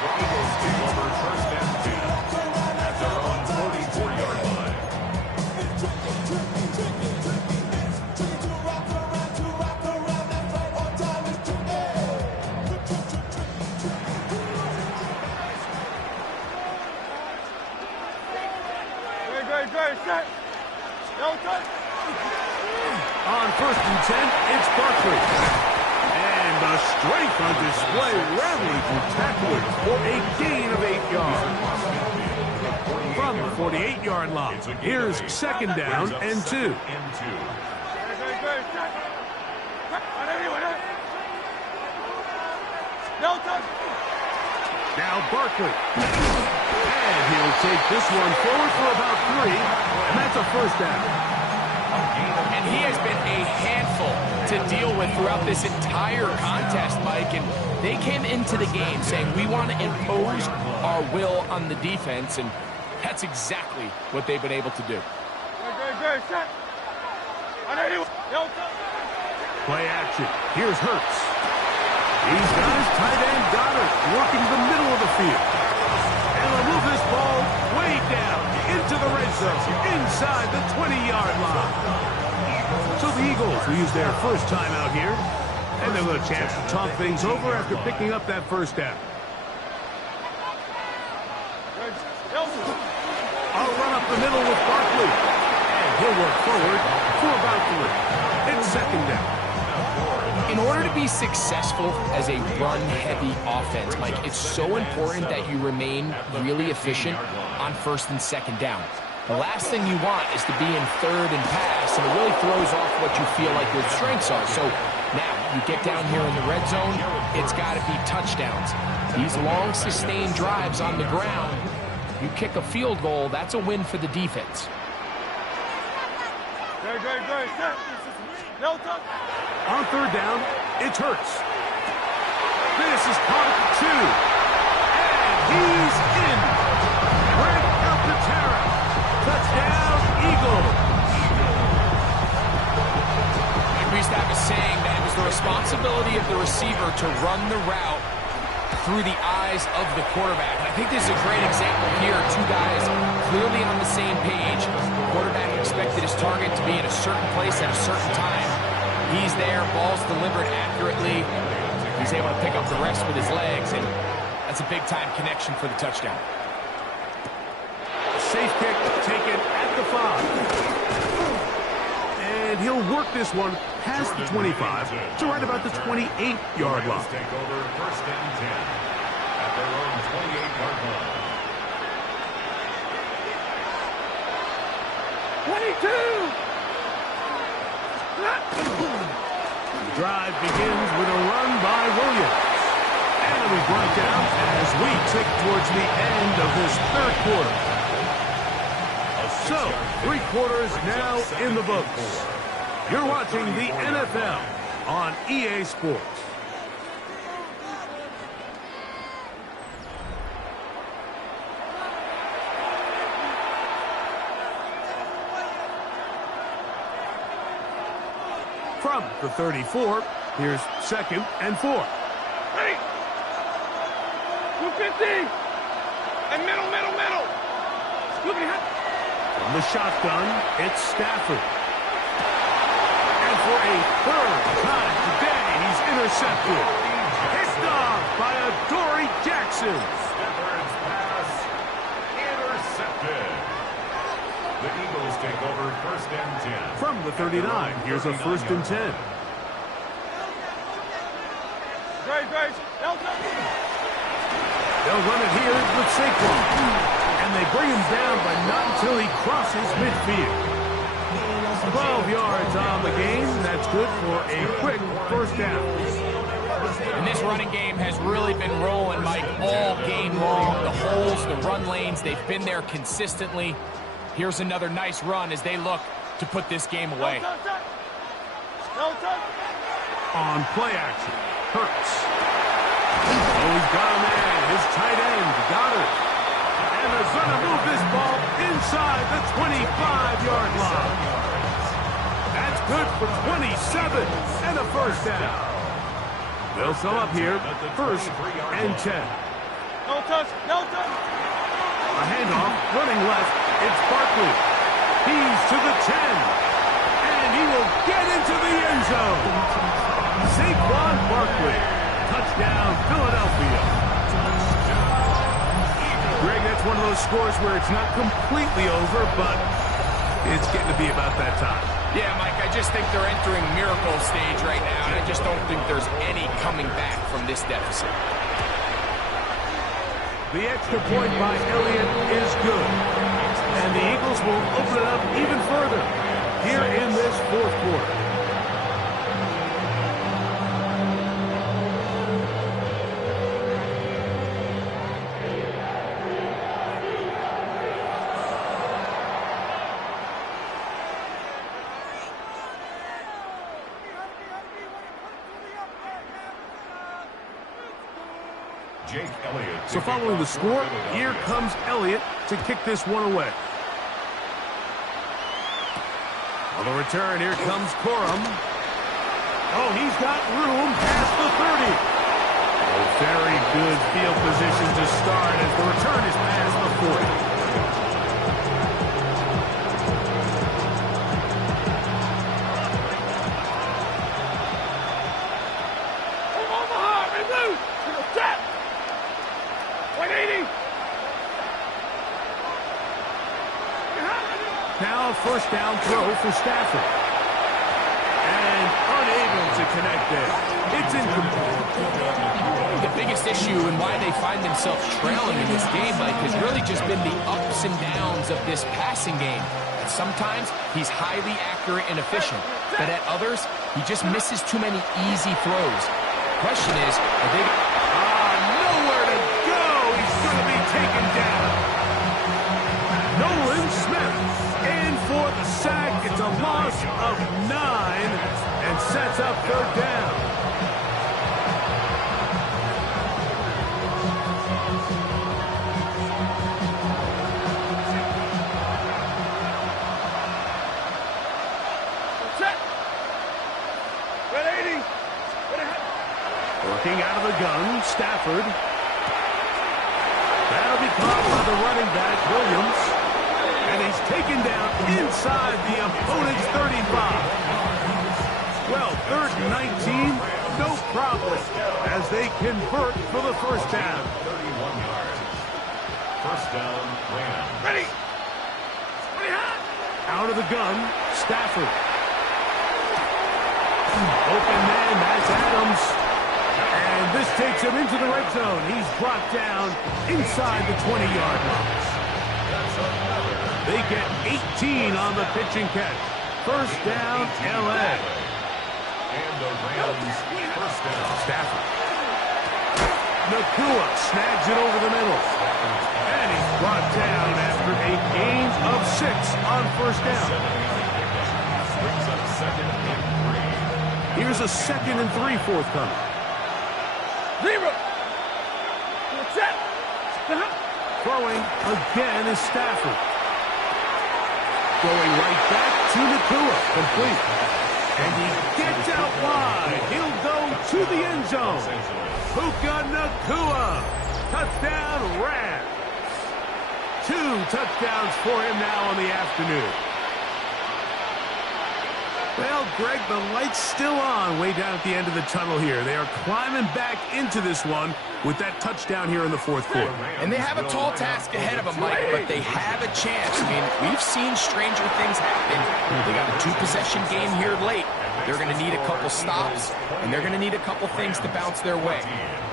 The Eagles take over 1st and 10 at their own 44-yard line. Great, set. No touch. On 1st and 10, it's Barkley. And the strength on display rallying to tackle it for a gain of 8 yards. From the 48-yard line, here's 2nd down and 2. Great, set. No touch. Now Barkley. And he'll take this one forward for about 3, and that's a 1st down. And he has been a handful to deal with throughout this entire contest, Mike. And they came into the game saying, we want to impose our will on the defense. And that's exactly what they've been able to do. Great, set. Play action. Here's Hurts. He's got his tight end Goddard working the middle of the field. And they'll move this ball way down into the red zone, inside the 20-yard line. So the Eagles will use their first time out here, and they'll have a chance to talk things over after picking up that 1st down. I'll run up the middle with Barkley, and he'll work forward for about 3. It's 2nd down. In order to be successful as a run-heavy offense, Mike, it's so important that you remain really efficient on 1st and 2nd down. The last thing you want is to be in 3rd and pass, and it really throws off what you feel like your strengths are. So now you get down here in the red zone, it's got to be touchdowns. These long, sustained drives on the ground, you kick a field goal, that's a win for the defense. Great, set. No touch. On 3rd down, it's Hurts. This is caught at the 2. And he's in. Greg Alcantara. Touchdown, Eagles. We used to have a saying that it was the responsibility of the receiver to run the route through the eyes of the quarterback. And I think this is a great example here. 2 guys clearly on the same page. The quarterback expected his target to be in a certain place at a certain time. He's there, ball's delivered accurately. He's able to pick up the rest with his legs, and that's a big-time connection for the touchdown. Safe kick taken at the 5. And he'll work this one past the 25 to right about the 28-yard line. Take over 1st and 10 at their own 28-yard line. 22. The drive begins with a run by Williams. And it'll be brought down as we tick towards the end of this 3rd quarter. So, 3 quarters now in the books. You're watching the NFL on EA Sports. From the 34, here's 2nd and 4. Ready? 250. And middle. From the shotgun, it's Stafford. And for a 3rd time today, he's intercepted. Picked off by Adoree Jackson. Stafford's pass intercepted. The Eagles take over 1st and 10. From the 39, here's a 1st and 10. Grace. They'll run it here with Saquon. And they bring him down, but not until he crosses midfield. 12 yards on the game. That's good for a quick 1st down. And this running game has really been rolling, Mike, all game long. The holes, the run lanes, they've been there consistently. Here's another nice run as they look to put this game away. No touch. On play action, Hurts. Oh, he's got him in. His tight end, Goddard. And they're going to move this ball inside the 25-yard line. That's good for 27 and a 1st down. They'll sum up here, 1st and 10. No touch. A handoff, running left, it's Barkley. He's to the 10. And he will get into the end zone. Saquon Barkley. Touchdown, Philadelphia. Greg, that's one of those scores where it's not completely over, but it's getting to be about that time. Yeah, Mike, I just think they're entering miracle stage right now, and I just don't think there's any coming back from this deficit. The extra point by Elliott is good, and the Eagles will open it up even further here in this 4th quarter. So following the score, here comes Elliott to kick this one away. On the return, here comes Corum. Oh, he's got room past the 30. Oh, very good field position to start as the return is past the 40. Now a 1st down throw for Stafford. And unable to connect there. It's incomplete. The biggest issue and why they find themselves trailing in this game, Mike, has really just been the ups and downs of this passing game. And sometimes he's highly accurate and efficient, but at others, he just misses too many easy throws. Question is, are they... nowhere to go! He's going to be taken down. Nolan Smith in for the sack. It's a loss of 9 and sets up 3rd down. Working out of the gun, Stafford. That'll be caught by the running back, Williams. And he's taken down inside the opponent's 35. Well, 3rd and 19, no problem, as they convert for the 1st down. 31 yards. 1st down, Rams. Ready. Out of the gun, Stafford. Open man, that's Adams. And this takes him into the red zone. He's brought down inside the 20-yard line. They get 18 on the pitch and catch. 1st down, L.A. And the Rams, 1st down. Stafford. Nakua snags it over the middle. And he's brought down after a gain of 6 on 1st down. Brings up 2nd and 3. Here's a 2nd and 3 forthcoming. Throwing again is Stafford. Going right back to Nakua. Complete. And he gets out wide. He'll go to the end zone. Puka Nacua. Touchdown, Rams. 2 touchdowns for him now on the afternoon. Well, Greg, the light's still on way down at the end of the tunnel here. They are climbing back into this one with that touchdown here in the fourth quarter. And they have a tall task ahead of them, Mike, but they have a chance. I mean, we've seen stranger things happen. They got a 2-possession game here late. They're going to need a couple stops, and they're going to need a couple things to bounce their way.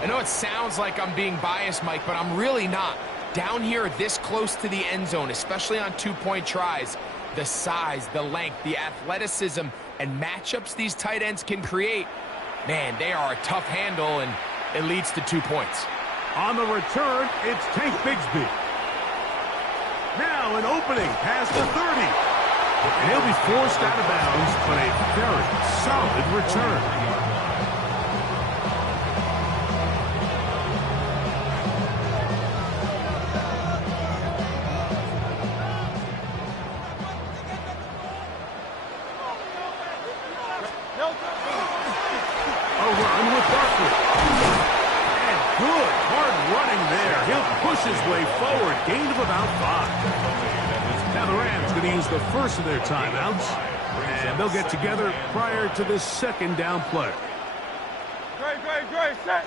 I know it sounds like I'm being biased, Mike, but I'm really not. Down here this close to the end zone, especially on 2-point tries, the size, the length, the athleticism, and matchups these tight ends can create, man, they are a tough handle, and it leads to 2 points. On the return, it's Tank Bigsby. Now an opening past the 30. And he'll be forced out of bounds, but a very solid return. His way forward, gain of about 5. Now the Rams going to use the first of their timeouts, and they'll get together prior to this second down play. Great, set.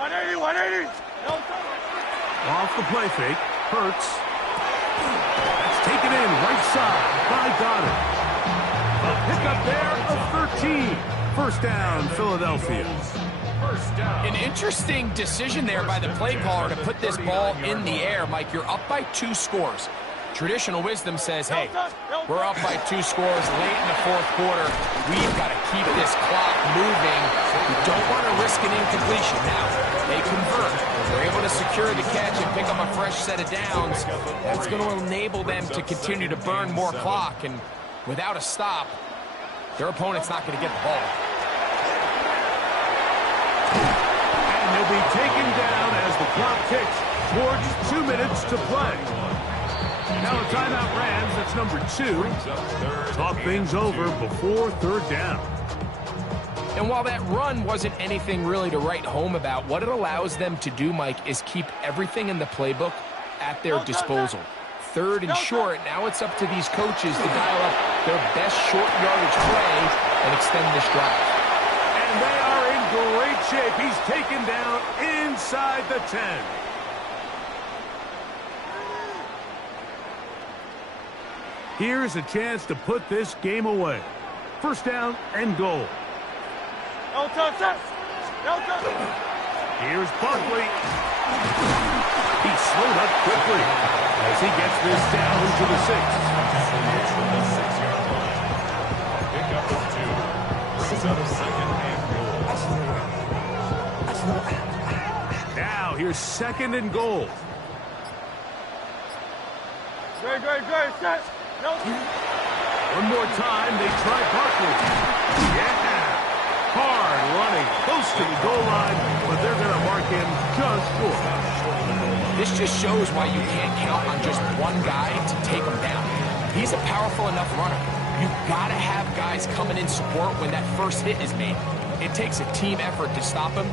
180, 180. Off the play fake, Hurts. That's taken in right side by Goddard. A pickup there of 13. First down, Philadelphia. An interesting decision there by the play caller to put this ball in the air. Mike, you're up by 2 scores. Traditional wisdom says, hey, we're up by 2 scores late in the fourth quarter. We've got to keep this clock moving. We don't want to risk an incompletion. Now, they convert. They're able to secure the catch and pick up a fresh set of downs. That's going to enable them to continue to burn more clock. And without a stop, their opponent's not going to get the ball. And he'll be taken down as the clock ticks towards 2 minutes to play. Now a timeout Rams, that's number 2. Talk things over before third down. And while that run wasn't anything really to write home about, what it allows them to do, Mike, is keep everything in the playbook at their disposal. Third and short, now it's up to these coaches to dial up their best short yardage play and extend this drive. And they are in great shape. He's taken down inside the 10. Here's a chance to put this game away. First down and goal. No touch. Here's Barkley. He's slowed up quickly as he gets this down to the 6. Pick up of 2. Brings up second and goal. Now here's second and goal. Great, set. No. One more time, they try Barkley. Yeah! Hard running, close to the goal line, but they're going to mark him just short. This just shows why you can't count on just one guy to take him down. He's a powerful enough runner. You've got to have guys coming in support when that first hit is made. It takes a team effort to stop him.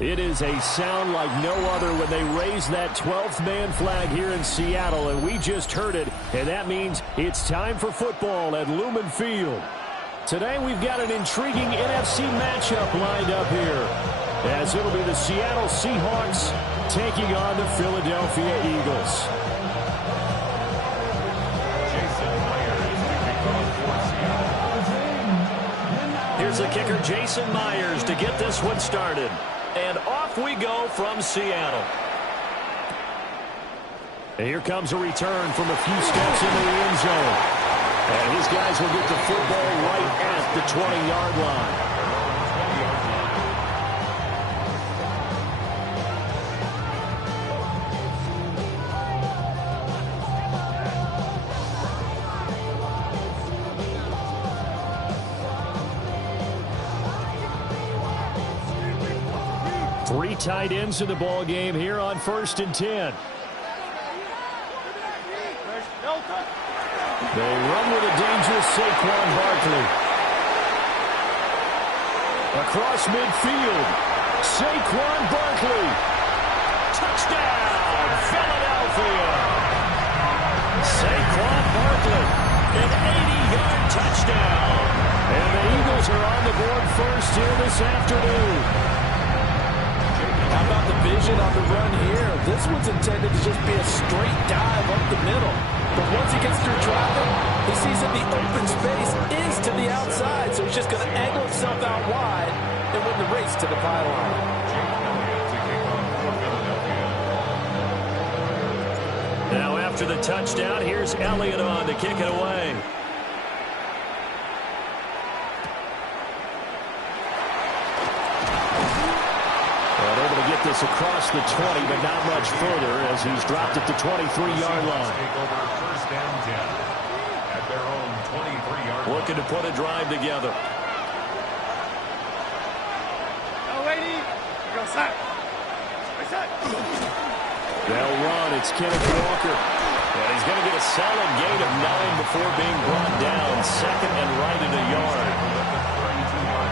It is a sound like no other when they raise that 12th man flag here in Seattle, and we just heard it, and that means it's time for football at Lumen Field. Today we've got an intriguing NFC matchup lined up here, as it'll be the Seattle Seahawks taking on the Philadelphia Eagles. Here's the kicker, Jason Myers, to get this one started. And off we go from Seattle. And here comes a return from a few steps into the end zone. And his guys will get the football right at the 20-yard line. 3 tight ends in the ball game here on 1st and 10. They run with a dangerous Saquon Barkley. Across midfield, Saquon Barkley. Touchdown, Philadelphia. Saquon Barkley, an 80-yard touchdown. And the Eagles are on the board first here this afternoon. How about the vision on the run here? This one's intended to just be a straight dive up the middle. But once he gets through traffic, he sees that the open space is to the outside, so he's just going to angle himself out wide and win the race to the pylon. Now after the touchdown, here's Elliott on to kick it away. Get this across the 20, but not much further as he's dropped it to 23-yard line. Take over 1st and 10 at their own 23-yard line. Looking to put a drive together. They'll run. It's Kenneth Walker. And he's going to get a solid gain of 9 before being brought down. 2nd and right at a yard.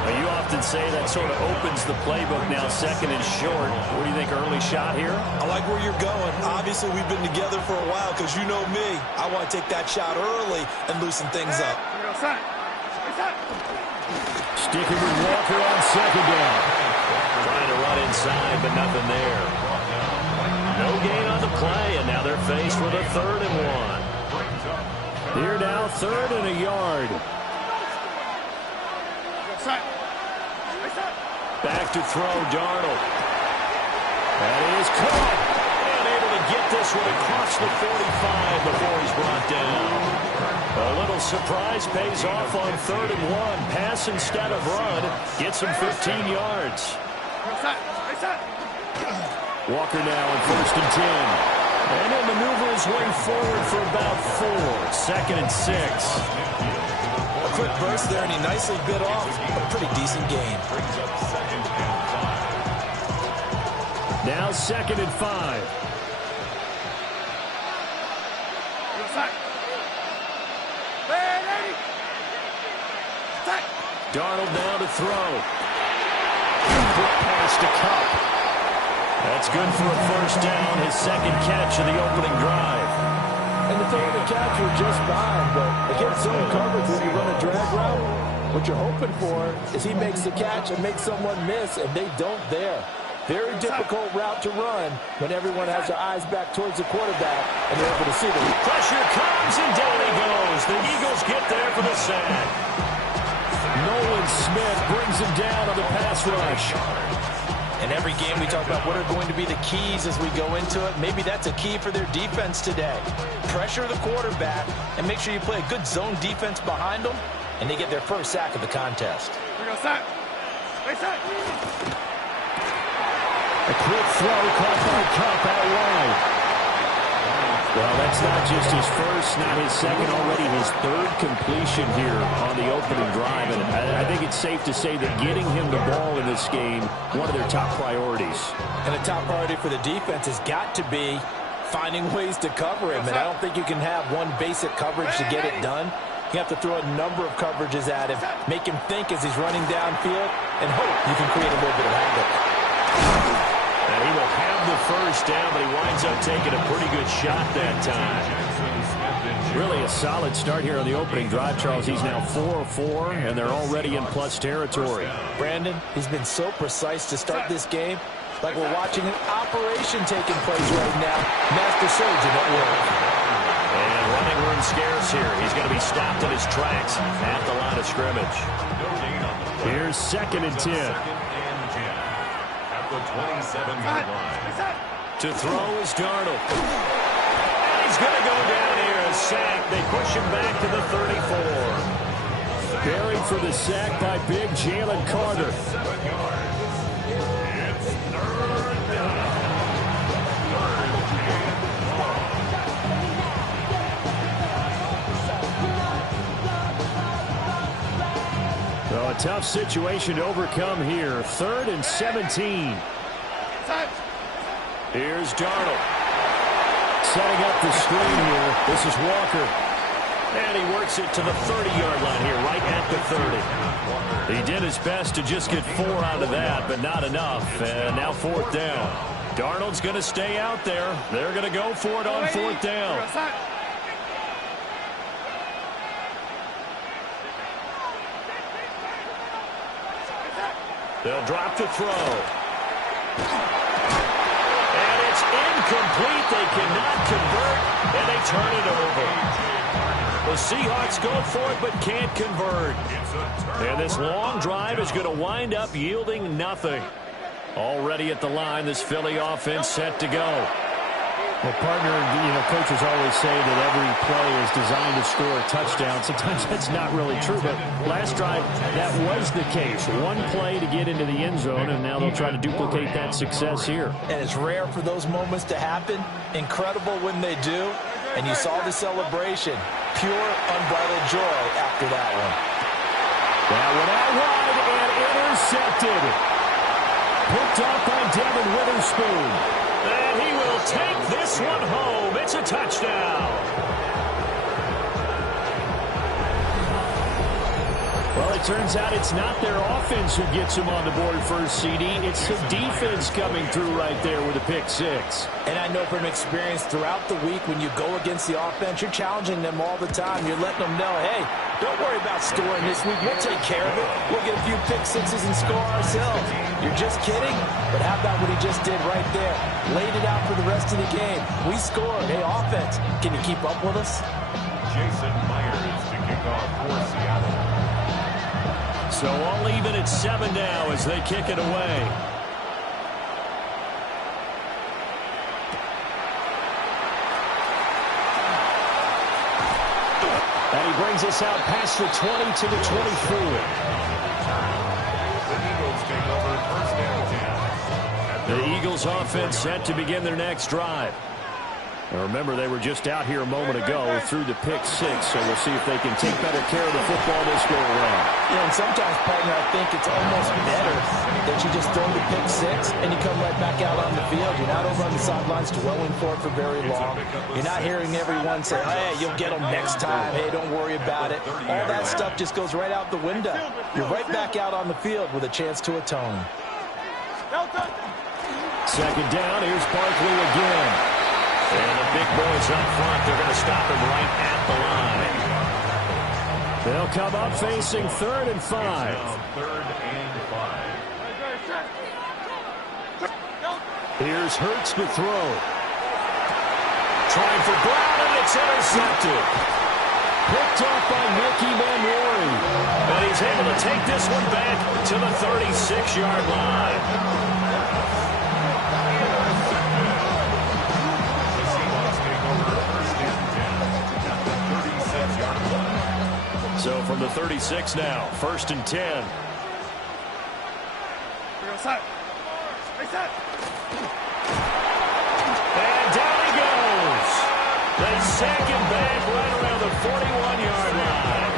Now, you often say that sort of opens the playbook now, 2nd and short. What do you think, early shot here? I like where you're going. Obviously, we've been together for a while because you know me. I want to take that shot early and loosen things up. Sticking with Walker on 2nd down. Trying to run inside, but nothing there. No gain on the play, and now they're faced with a 3rd and 1. Here now, 3rd and a yard. Back to throw, Darnold. That is caught. And able to get this one across the 45 before he's brought down. A little surprise pays off on 3rd and 1. Pass instead of run. Gets him 15 yards. Walker now in 1st and 10. And he'll maneuver his way forward for about 4. 2nd and 6. A quick burst there, and he nicely bit off a pretty decent gain. Now 2nd and 5. Darnold now to throw. Quick pass to Cup. That's good for a 1st down, his 2nd catch of the opening drive. And the throw and the catch were just fine, but against zone coverage when you run a drag route, what you're hoping for is he makes the catch and makes someone miss, and they don't there. Very difficult route to run when everyone has their eyes back towards the quarterback and they're able to see them. Pressure comes, and down he goes. The Eagles get there for the sack. Nolan Smith brings him down on the pass rush. In every game we talk about what are going to be the keys as we go into it. Maybe that's a key for their defense today. Pressure the quarterback and make sure you play a good zone defense behind them, and they get their 1st sack of the contest. A quick throw caught by Cup out wide. Well, that's not just his 1st, not his 2nd, already his 3rd completion here on the opening drive. And I think it's safe to say that getting him the ball in this game, one of their top priorities. And the top priority for the defense has got to be finding ways to cover him. And I don't think you can have one basic coverage to get it done. You have to throw a number of coverages at him, make him think as he's running downfield, and hope you can create a little bit of havoc. And he will have the first down, but he winds up taking a pretty good shot that time. Really a solid start here on the opening drive, Charles. He's now 4-4, and they're already in plus territory. Brandon, he's been so precise to start this game. Like we're watching an operation taking place right now. Master surgeon at work. And running room scarce here. He's going to be stopped in his tracks at the line of scrimmage. Here's 2nd and 10. At the 27-yard line. To throw is Darnold. And he's going to go down here, a sack. They push him back to the 34. Buried for the sack by big Jalen Carter. So a tough situation to overcome here. 3rd and 17. Here's Darnold. Setting up the screen here. This is Walker. And he works it to the 30-yard line here, right at the 30. He did his best to just get 4 out of that, but not enough. And now 4th down. Darnold's going to stay out there. They're going to go for it on 4th down. They'll drop the throw. And it's incomplete. They cannot convert, and they turn it over. The Seahawks go for it, but can't convert. And this long drive is going to wind up yielding nothing. Already at the line, this Philly offense set to go. Well, partner, coaches always say that every play is designed to score a touchdown. Sometimes that's not really true, but last drive, that was the case. One play to get into the end zone, and now they'll try to duplicate that success here. And it's rare for those moments to happen. Incredible when they do. And you saw the celebration. Pure, unbridled joy after that one. That one out wide and intercepted. Picked up by Devin Witherspoon. And he will take this one home. It's a touchdown. Well, it turns out it's not their offense who gets him on the board first, CD. It's the defense coming through right there with a pick 6. And I know from experience throughout the week, when you go against the offense, you're challenging them all the time. You're letting them know, hey, don't worry about scoring this week. We'll take care of it. We'll get a few pick 6s and score ourselves. You're just kidding? But how about what he just did right there? Laid it out for the rest of the game. We scored. Hey, offense, can you keep up with us? Jason Myers to kick off for Seattle. So all even at 7 now as they kick it away. And he brings us out past the 20 to the 24. The Eagles offense set to begin their next drive. Now remember, they were just out here a moment ago through the pick 6, so we'll see if they can take better care of the football this go around. And sometimes, partner, I think it's almost better that you just throw the pick 6 and you come right back out on the field. You're not over on the sidelines dwelling for it for very long. You're not hearing everyone say, hey, you'll get them next time. Hey, don't worry about it. All that stuff just goes right out the window. You're right back out on the field with a chance to atone. 2nd down, here's Barkley again. And the big boys up front, they're going to stop him right at the line. They'll come up facing 3rd and 5. 3rd and 5. Here's Hurts to throw. Trying for Brown, and it's intercepted. Picked up by Nicky Manwari. And he's able to take this one back to the 36-yard line. So from the 36 now, 1st and 10. And down he goes. They sack him back right around the 41-yard line.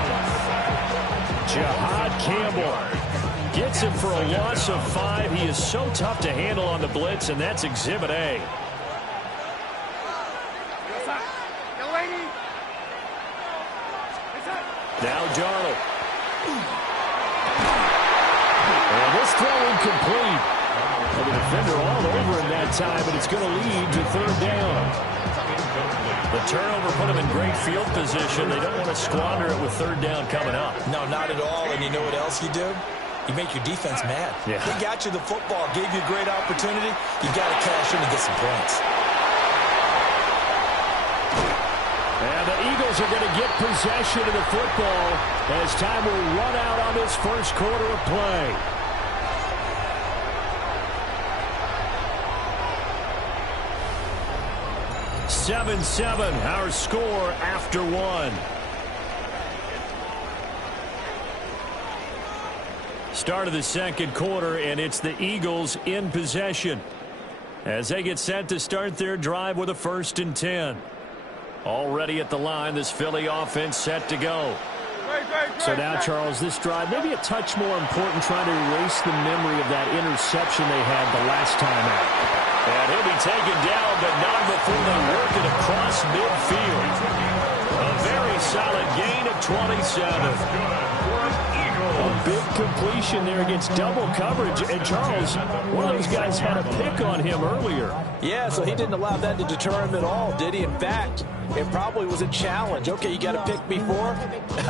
Jahad Campbell gets him for a loss of 5. He is so tough to handle on the blitz, and that's Exhibit A. Now Darnold. And this throw incomplete. Well, the defender all over him that time, and it's going to lead to third down. The turnover put him in great field position. They don't want to squander it with third down coming up. No, not at all. And you know what else you do? You make your defense mad. Yeah. He got you the football, gave you a great opportunity. You got to cash in and get some points. And the Eagles are going to get possession of the football as time will run out on this first quarter of play. Seven, our score after one. Start of the second quarter, and it's the Eagles in possession as they get set to start their drive with a 1st and 10. Already at the line, this Philly offense set to go. So now, Charles, this drive maybe a touch more important, trying to erase the memory of that interception they had the last time out. And he'll be taken down, but not before they work it across midfield. A very solid gain of 27. A big completion there against double coverage. And Charles, one of those guys had a pick on him earlier. Yeah, so he didn't allow that to deter him at all, did he? In fact, it probably was a challenge. Okay, you got to pick me for.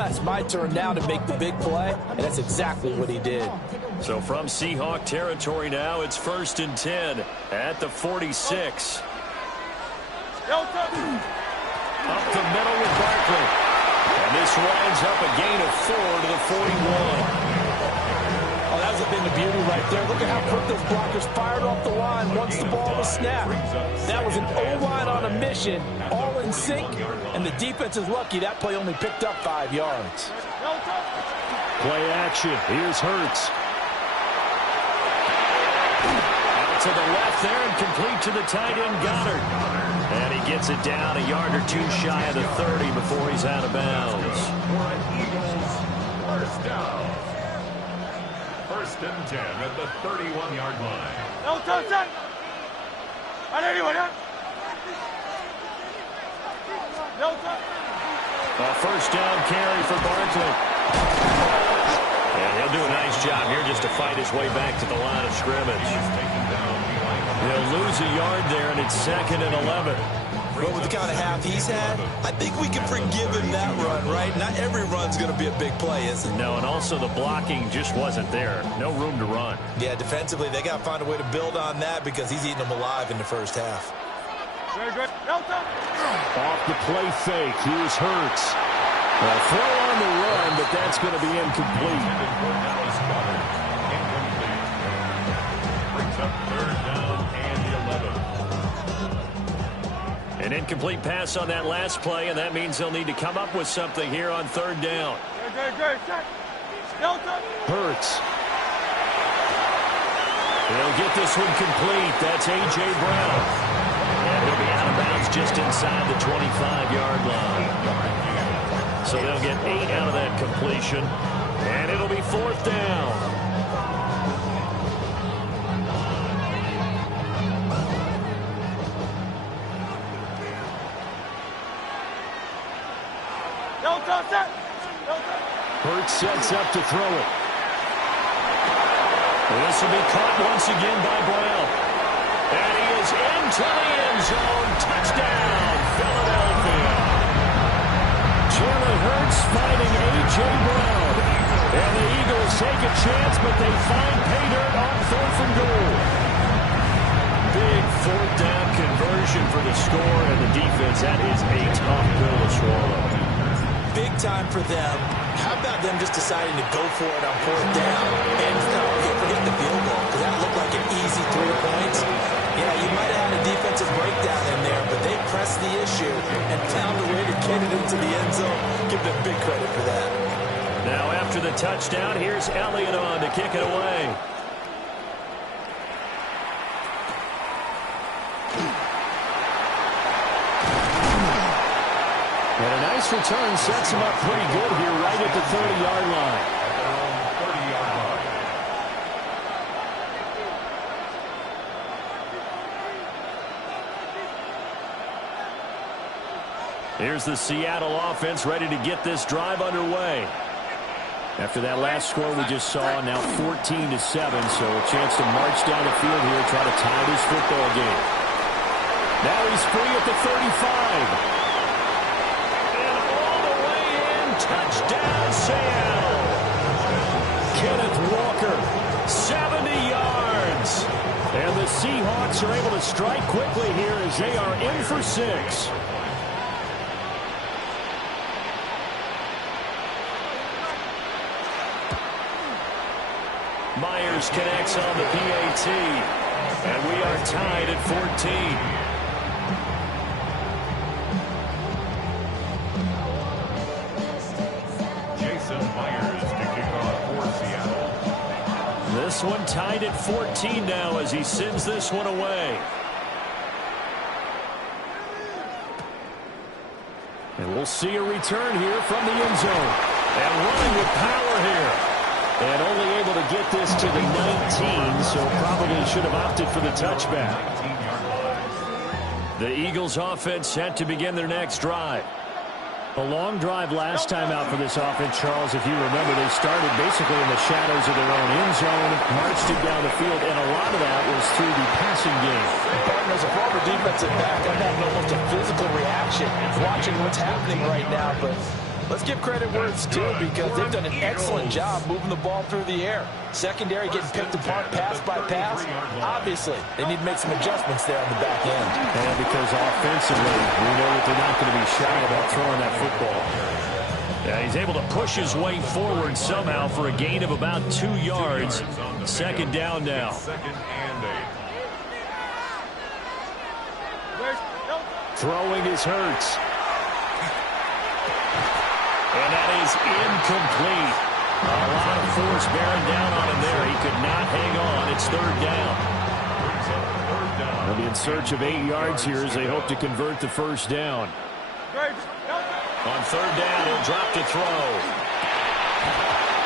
It's my turn now to make the big play, and that's exactly what he did. So from Seahawk territory now, it's 1st and 10 at the 46. Up the middle with Barkley. And this winds up a gain of 4 to the 41. Oh, that's been the beauty right there. Look at how quick those blockers fired off the line once the ball was snapped. That was an O-line on a mission, all in sync, and the defense is lucky that play only picked up 5 yards. Play action. Here's Hurts. Out to the left there and complete to the tight end Goddard. And he gets it down a yard or two shy of the 30 before he's out of bounds. First down. 1st and 10 at the 31-yard line. No touchdown. No touchdown. A 1st down carry for Barkley. And he'll do a nice job here just to fight his way back to the line of scrimmage. He'll lose a yard there, and it's 2nd and 11. But with the kind of half he's had, I think we can forgive him that run, right? Not every run's going to be a big play, is it? No, and also the blocking just wasn't there. No room to run. Yeah, defensively, they got to find a way to build on that because he's eating them alive in the first half. Off the play fake, here's Hurts. A throw on the run, but that's going to be incomplete. Brings up 3rd down and 11. An incomplete pass on that last play, and that means they'll need to come up with something here on 3rd down. Hurts. They'll get this one complete. That's A.J. Brown. And he'll be out of bounds just inside the 25-yard line. So they'll get 8 out of that completion, and it'll be 4th down. Hurts sets up to throw it. This will be caught once again by Brown. And he is into the end zone. Touchdown, Philadelphia. Jalen Hurts finding A.J. Brown. And the Eagles take a chance, but they find pay dirt on 4th and goal. Big 4th down conversion for the score, and the defense, that is a tough pill to swallow. Big time for them. How about them just deciding to go for it on 4th down? And can't forget the field goal, because that looked like an easy 3 points. Yeah, you might have had a defensive breakdown in there, but they pressed the issue and found a way to get it into the end zone. Give them big credit for that. Now after the touchdown, here's Elliott on to kick it away. And a nice return sets him up pretty good here right at the 30-yard line. Here's the Seattle offense ready to get this drive underway. After that last score we just saw, now 14-7, so a chance to march down the field here, try to tie this football game. Now he's free at the 35. And all the way in, touchdown Seattle. Kenneth Walker, 70 yards. And the Seahawks are able to strike quickly here as they are in for 6. Myers connects on the PAT, and we are tied at 14. Jason Myers to kick off for Seattle. This one tied at 14 now as he sends this one away. And we'll see a return here from the end zone. And running with power here. And only able to get this to the 19, so probably should have opted for the touchback. The Eagles offense set to begin their next drive. A long drive last time out for this offense, Charles. If you remember, they started basically in the shadows of their own end zone, marched it down the field, and a lot of that was through the passing game. As a former defensive back, I'm having almost a physical reaction watching what's happening right now, but let's give credit where it's due because they've done an excellent job moving the ball through the air. Secondary getting picked apart pass by pass. Obviously, they need to make some adjustments there on the back end. And because offensively, we know that they're not going to be shy about throwing that football. Yeah, he's able to push his way forward somehow for a gain of about 2 yards. Second down now. Throwing is Hurts. And that is incomplete. A lot of force bearing down on him there. He could not hang on. It's third down. They'll be in search of 8 yards here as they hope to convert the first down. On third down, he'll drop to throw.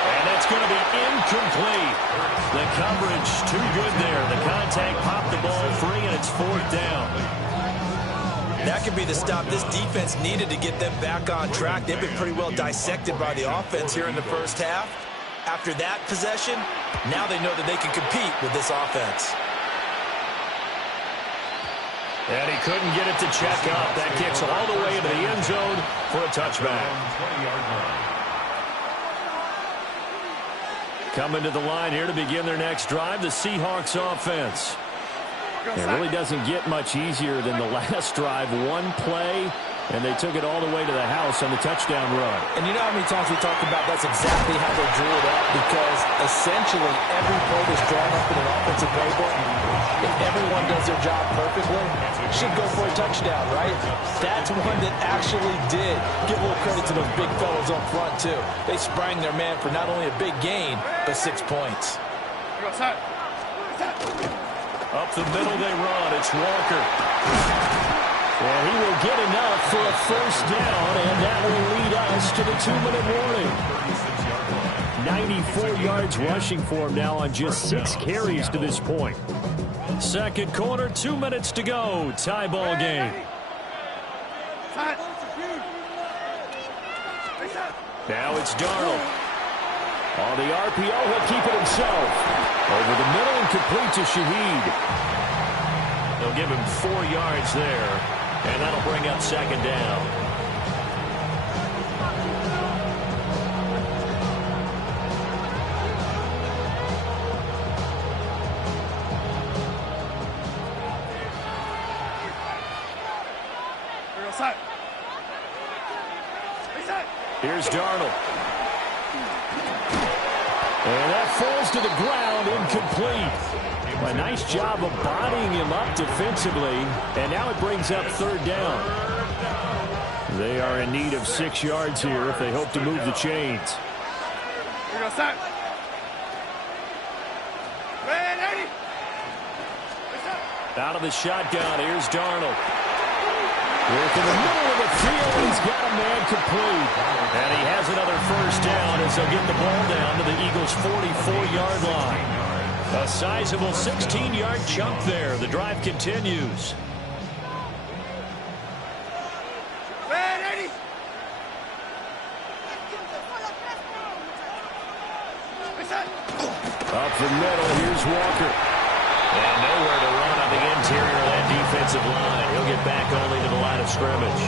And that's going to be incomplete. The coverage too good there. The contact popped the ball free, and it's fourth down. That could be the stop this defense needed to get them back on track. They've been pretty well dissected by the offense here in the first half. After that possession, now they know that they can compete with this offense. And he couldn't get it to check up. That kicks all the way into the end zone for a touchback. Coming to the line here to begin their next drive, the Seahawks offense. It really doesn't get much easier than the last drive. One play, and they took it all the way to the house on the touchdown run. And you know how many times we talked about that's exactly how they drew it up, because essentially every play that's drawn up in an offensive playbook, if everyone does their job perfectly, should go for a touchdown, right? That's one that actually did. Give a little credit to those big fellas up front, too. They sprang their man for not only a big gain, but 6 points. Up the middle they run. It's Walker. And he will get enough for a first down, and that will lead us to the 2-minute warning. 94 yards rushing for him now on just 6 carries to this point. Second quarter, 2 minutes to go. Tie ball game. Now it's Darnold. On the RPO, he'll keep it himself. Over the middle and complete to Shaheed. They'll give him 4 yards there, and that'll bring up second down. Here's Darnold. And that falls to the ground, incomplete. A nice job of bodying him up defensively, and now it brings up third down. They are in need of 6 yards here if they hope to move the chains. Out of the shotgun, here's Darnold. Work in the middle of the field, he's got a man complete. And he has another first down as they'll get the ball down to the Eagles' 44-yard line. A sizable 16-yard chunk there. The drive continues. Up the middle, here's Walker. And nowhere to run on the interior of that defensive line. He'll get back only to the line of scrimmage.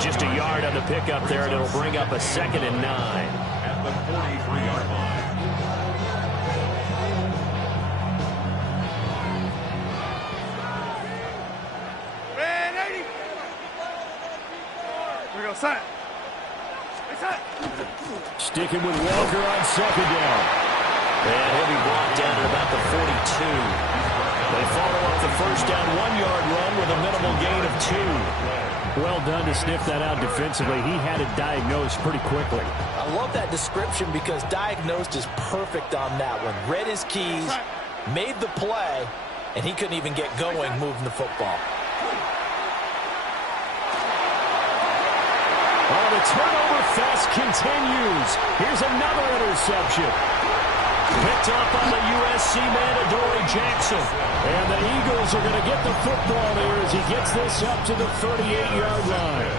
Just a yard on the pickup there, and it'll bring up a 2nd and 9. At the 43-yard line. Man, 80. Here we go, side. Sticking with Walker on 2nd down. And he'll be brought down at about the 42. They follow up the first down 1-yard run with a minimal gain of 2. Well done to sniff that out defensively. He had it diagnosed pretty quickly. I love that description because diagnosed is perfect on that one. Read his keys, made the play, and he couldn't even get going moving the football. Oh, the turnover fest continues. Here's another interception. Picked up on the USC man, Adoree Jackson. And the Eagles are going to get the football here as he gets this up to the 38-yard line.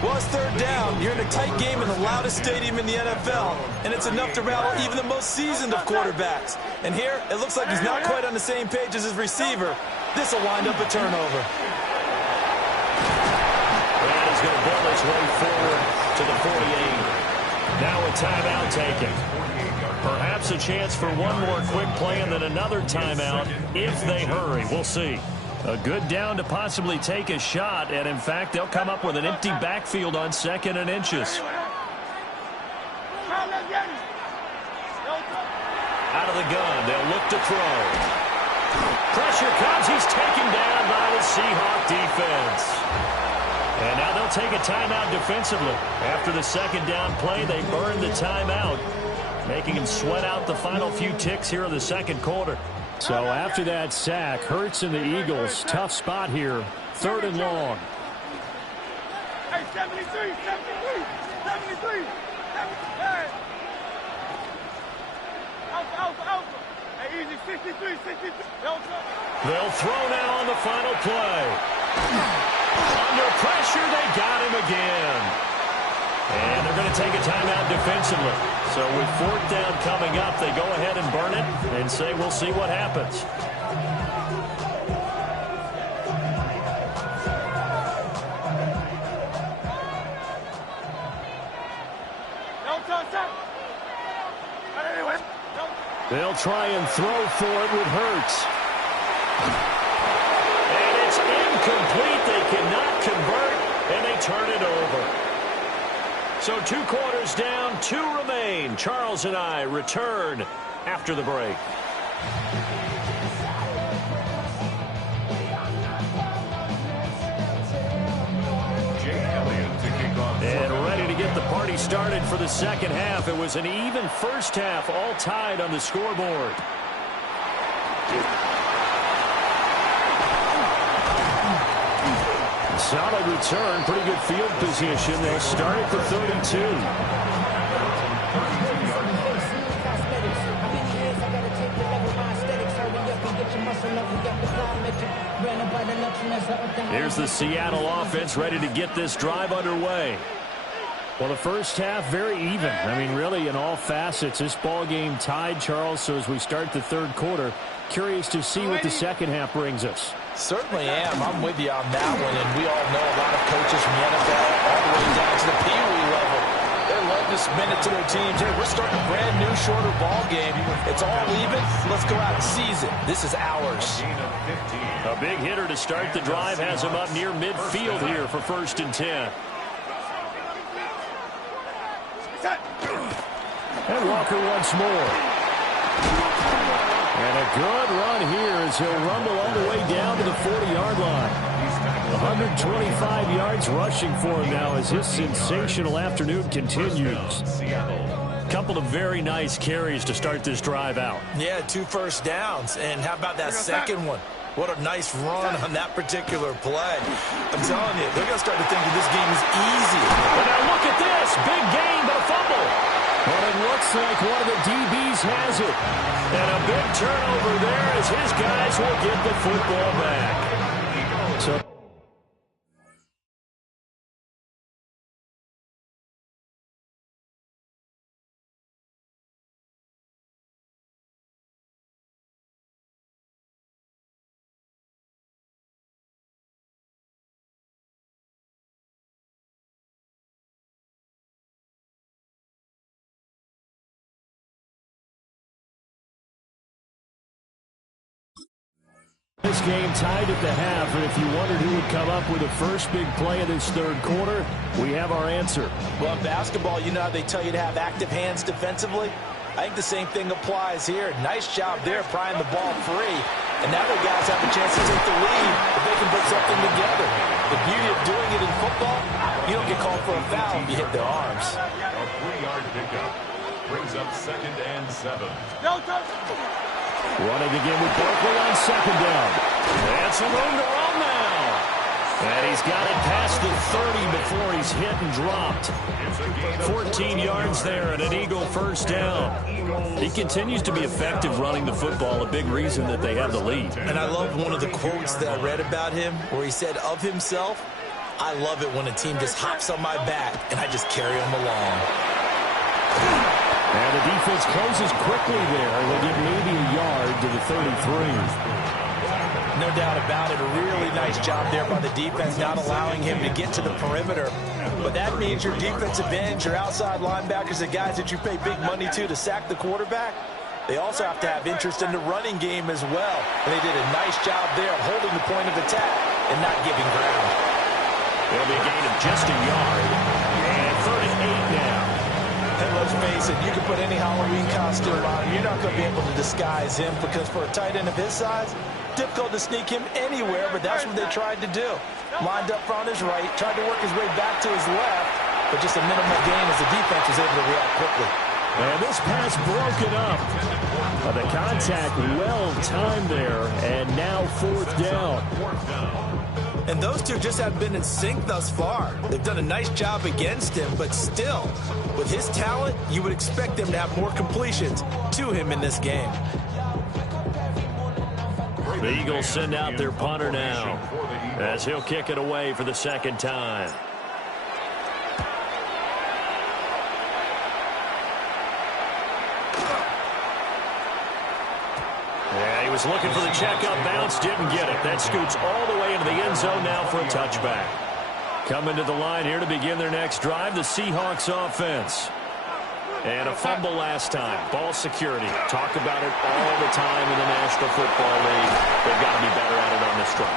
Well, it's 3rd down. You're in a tight game in the loudest stadium in the NFL, and it's enough to rattle even the most seasoned of quarterbacks. And here, it looks like he's not quite on the same page as his receiver. This will wind up a turnover. And he's going to build his way forward to the 48. Now a timeout taken. Perhaps a chance for one more quick play and then another timeout if they hurry. We'll see. A good down to possibly take a shot, and in fact, they'll come up with an empty backfield on 2nd and inches. Out of the gun, they'll look to throw. Pressure comes, he's taken down by the Seahawk defense. And now they'll take a timeout defensively. After the 2nd down play, they burn the timeout, making him sweat out the final few ticks here in the 2nd quarter. So after that sack, Hurts and the Eagles, tough spot here, 3rd and long. Hey, 73, 73. Hey. Alpha. Hey, easy, 63. They'll throw now on the final play. Under pressure, they got him again. And they're going to take a timeout defensively. So with 4th down coming up, they go ahead and burn it and say we'll see what happens. They'll try and throw for it with Hurts. And it's incomplete. They cannot convert, and they turn it over. So 2 quarters down, 2 remain. Charles and I return after the break. And ready to get the party started for the 2nd half. It was an even first half, all tied on the scoreboard. Solid return, pretty good field position. They'll start at the 32. Here's the Seattle offense ready to get this drive underway. Well, the first half, very even. I mean, really, in all facets, this ball game tied, Charles. So as we start the 3rd quarter, curious to see what the 2nd half brings us. Certainly am. I'm with you on that one, and we all know a lot of coaches from the NFL all the way down to the Pee Wee level. They love to spin it to their teams. Hey, we're starting a brand new, shorter ball game. It's all even. Let's go out and seize it. This is ours. A big hitter to start the drive has him up near midfield here for 1st and 10. And Walker once more. And a good run here as he'll rumble all the way down to the 40-yard line. 125 yards rushing for him now as his sensational afternoon continues. Couple of very nice carries to start this drive out. Yeah, 2 first downs. And how about that second one? What a nice run on that particular play. I'm telling you, they're going to start to think that this game is easy. But now look at this. Big gain, but a fumble. But it looks like one of the DBs has it. And a big turnover there as his guys will get the football back. So This game tied at the half, and if you wondered who would come up with the first big play of this third quarter, we have our answer. Well, in basketball, you know how they tell you to have active hands defensively? I think the same thing applies here. Nice job there prying the ball free. And now the guys have a chance to take the lead if they can put something together. The beauty of doing it in football, you don't get called for a foul if you hit their arms. A 3-yard pickup brings up 2nd and 7. Running again with Barkley on 2nd down. And some room to run now. And he's got it past the 30 before he's hit and dropped. 14 yards there and an Eagle first down. He continues to be effective running the football, a big reason that they have the lead. And I love one of the quotes that I read about him where he said of himself, I love it when a team just hops on my back and I just carry them along. And the defense closes quickly there. They get maybe a yard to the 33. No doubt about it. A really nice job there by the defense, not allowing him to get to the perimeter. But that means your defensive ends, your outside linebackers, the guys that you pay big money to sack the quarterback, they also have to have interest in the running game as well. And they did a nice job there of holding the point of attack and not giving ground. It'll be a gain of just a yard. And 3rd and 8 now. And let's face it, you can put any Halloween costume on, you're not going to be able to disguise him because for a tight end of his size, difficult to sneak him anywhere, but that's what they tried to do. Lined up on his right, tried to work his way back to his left, but just a minimal gain as the defense was able to react quickly. And this pass broken up. The contact well timed there, and now 4th down. And those two just haven't been in sync thus far. They've done a nice job against him, but still, with his talent, you would expect them to have more completions to him in this game. The Eagles send out their punter now as he'll kick it away for the 2nd time. Yeah, he was looking for the checkup bounce, didn't get it. That scoots all the way into the end zone now for a touchback. Coming to the line here to begin their next drive, the Seahawks offense. And a fumble last time. Ball security. Talk about it all the time in the National Football League. They've got to be better at it on this drive.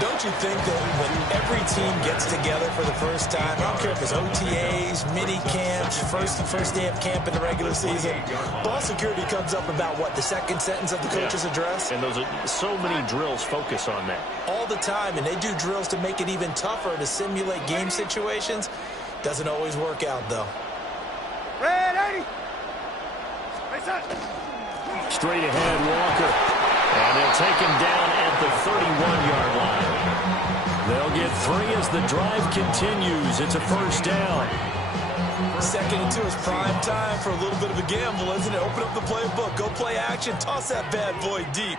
Don't you think that when every team gets together for the first time, I don't care if it's OTAs, mini camps, first day of camp in the regular season, ball security comes up about what, the second sentence of the coach's address? And those are so many drills focus on that. All the time, and they do drills to make it even tougher to simulate game situations. Doesn't always work out, though. Red 80. Straight ahead, Walker. And they'll take him down at the 31-yard line. They'll get 3 as the drive continues. It's a first down. 2nd and 2 is prime time for a little bit of a gamble, isn't it? Open up the playbook, go play action, toss that bad boy deep.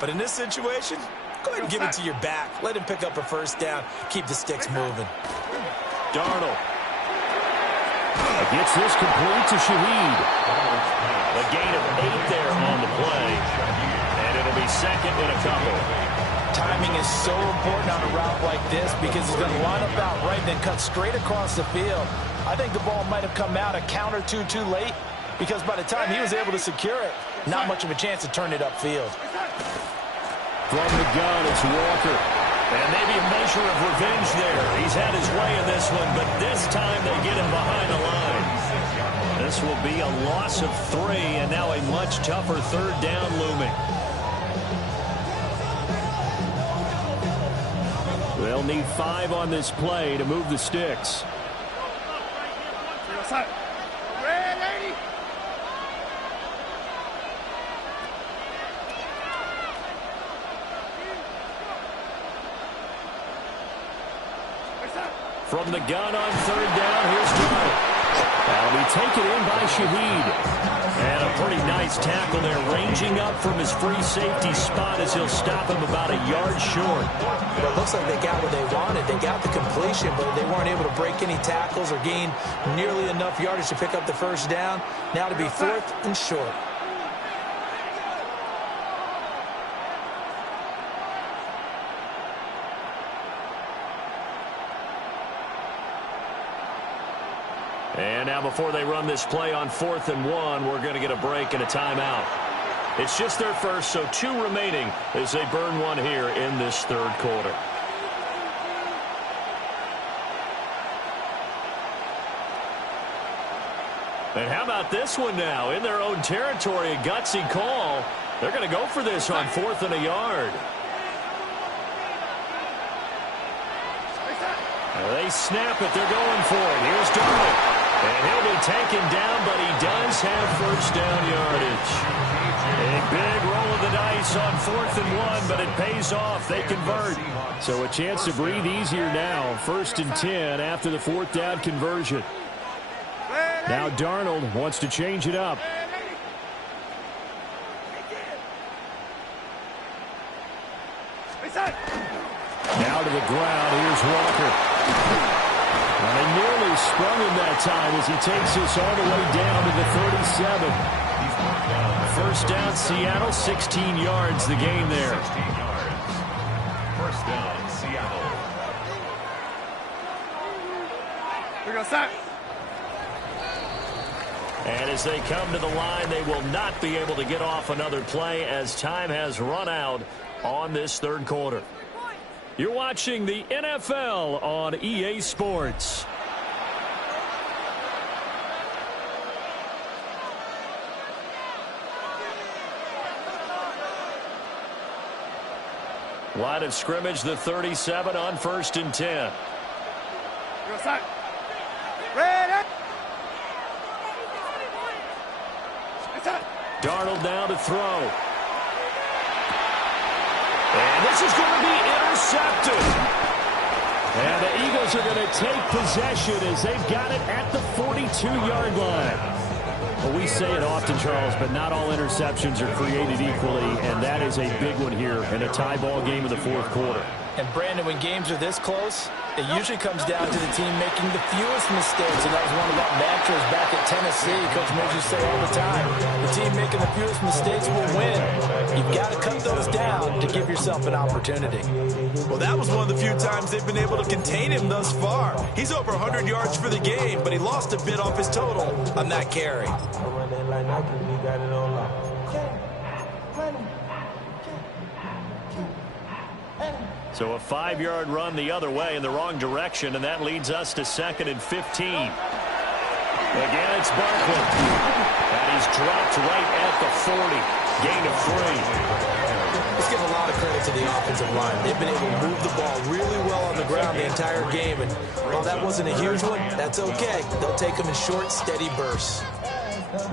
But in this situation, go ahead and give it to your back. Let him pick up a first down. Keep the sticks moving. Darnold. Gets this complete to Shaheed. A gain of 8 there on the play. And it'll be 2nd and a couple. Timing is so important on a route like this because he's going to line up out right and then cut straight across the field. I think the ball might have come out a count or two too late because by the time he was able to secure it, not much of a chance to turn it upfield. From the gun, it's Walker. And maybe a measure of revenge there. He's had his way in this one, but this time they get him behind the line. This will be a loss of 3, and now a much tougher 3rd down looming. They'll need 5 on this play to move the sticks. From the gun on 3rd down, here's Darnold. That'll be taken in by Shaheed. And a pretty nice tackle there, ranging up from his free safety spot as he'll stop him about a yard short. But it looks like they got what they wanted. They got the completion, but they weren't able to break any tackles or gain nearly enough yardage to pick up the first down. Now to be 4th and short. And now before they run this play on 4th and 1, we're going to get a break and a timeout. It's just their first, so 2 remaining as they burn one here in this third quarter. And how about this one now? In their own territory, a gutsy call. They're going to go for this on 4th and a yard. They snap it. They're going for it. Here's Darnold. And he'll be taken down, but he does have first down yardage. A big roll of the dice on 4th and 1, but it pays off. They convert. So a chance to breathe easier now. 1st and 10 after the 4th down conversion. Now Darnold wants to change it up. Now to the ground. Here's Walker. And they nearly sprung him that time as he takes this all the way down to the 37. First down, Seattle, 16 yards the gain there. 16 yards. First down, Seattle. We're going to start. And as they come to the line, they will not be able to get off another play as time has run out on this third quarter. You're watching the NFL on EA Sports. Line of scrimmage, the 37 on 1st and 10. Darnold now to throw. And this is going to be intercepted. And the Eagles are going to take possession as they've got it at the 42-yard line. Well, we say it often, Charles, but not all interceptions are created equally, and that is a big one here in a tie ball game in the 4th quarter. And, Brandon, when games are this close, it usually comes down to the team making the fewest mistakes, and that was one of our mantras back at Tennessee. Coach Mills used to say all the time, the team making the fewest mistakes will win. You've got to cut those down to give yourself an opportunity. Well, that was one of the few times they've been able to contain him thus far. He's over 100 yards for the game, but he lost a bit off his total on that carry. So a 5-yard run the other way in the wrong direction, and that leads us to 2nd and 15. Again, it's Barkley. And he's dropped right at the 40. Gain of 3. Let's give a lot of credit to the offensive line. They've been able to move the ball really well on the ground the entire game. And while that wasn't a huge one, that's okay. They'll take them in short, steady bursts.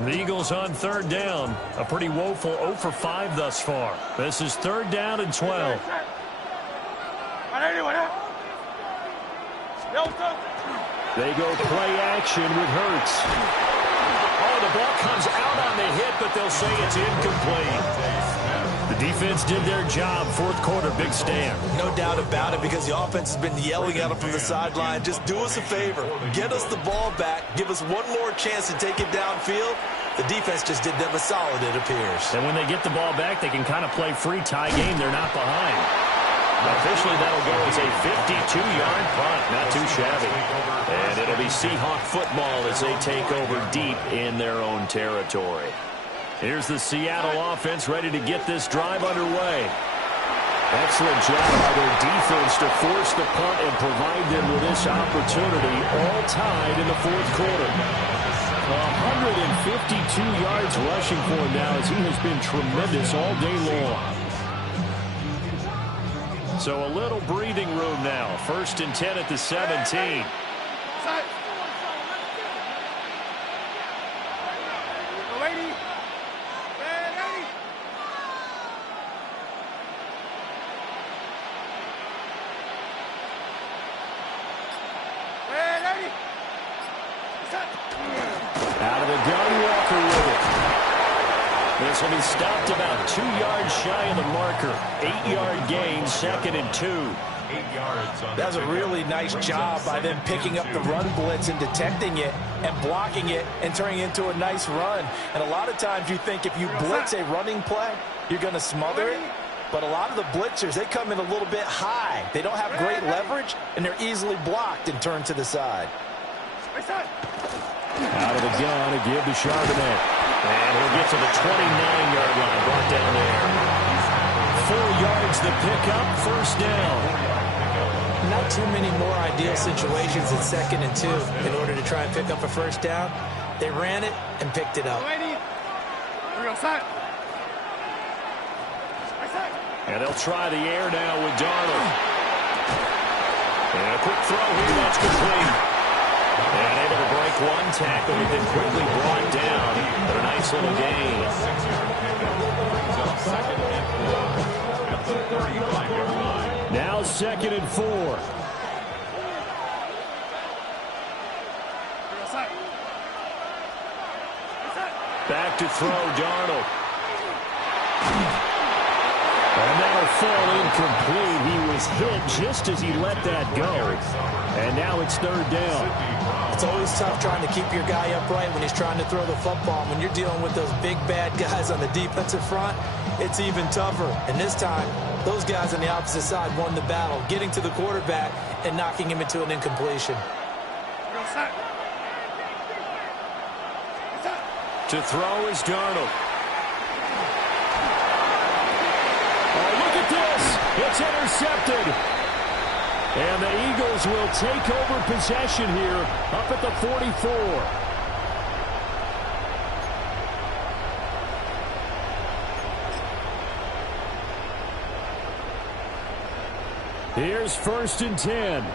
The Eagles on 3rd down. A pretty woeful 0 for 5 thus far. This is 3rd down and 12. They go play action with Hurts. Oh, the ball comes out on the hit, but they'll say it's incomplete. The defense did their job. 4th quarter, big stand. No doubt about it, because the offense has been yelling at them from the sideline. Just do us a favor. Get us the ball back. Give us one more chance to take it downfield. The defense just did them a solid, it appears. And when they get the ball back, they can kind of play free tie game. They're not behind. Officially, that'll go as a 52-yard punt. Not too shabby. And it'll be Seahawk football as they take over deep in their own territory. Here's the Seattle offense ready to get this drive underway. Excellent job by their defense to force the punt and provide them with this opportunity, all tied in the 4th quarter. 152 yards rushing for him now as he has been tremendous all day long. So a little breathing room now. 1st and 10 at the 17. Out of the gun, Walker with it. This will be stopped about 2 yards shy of the marker. 8-yard gain, 2nd and 2. 8 yards on that was a really nice job by them picking up the run blitz and detecting it and blocking it and turning it into a nice run. And a lot of times you think if you blitz a running play, you're going to smother it. But a lot of the blitzers, they come in a little bit high. They don't have great leverage, and they're easily blocked and turned to the side. Out of the gun, a give to Charbonnet. And he'll get to the 29-yard line, brought down there. 4 yards the pickup, first down. Not too many more ideal situations in 2nd and 2 in order to try and pick up a first down. They ran it and picked it up. And they'll try the air now with Darnold. And a quick throw here, that's complete. And able to break 1 tackle, but then quickly brought down. But a nice little gain. Now 2nd and 4. Back to throw, Darnold. And that'll fall incomplete. He was hit just as he let that go. And now it's 3rd down. It's always tough trying to keep your guy upright when he's trying to throw the football. When you're dealing with those big, bad guys on the defensive front, it's even tougher. And this time, those guys on the opposite side won the battle, getting to the quarterback and knocking him into an incompletion. To throw is Darnold. Oh, look at this. It's intercepted. And the Eagles will take over possession here up at the 44. Here's 1st and 10.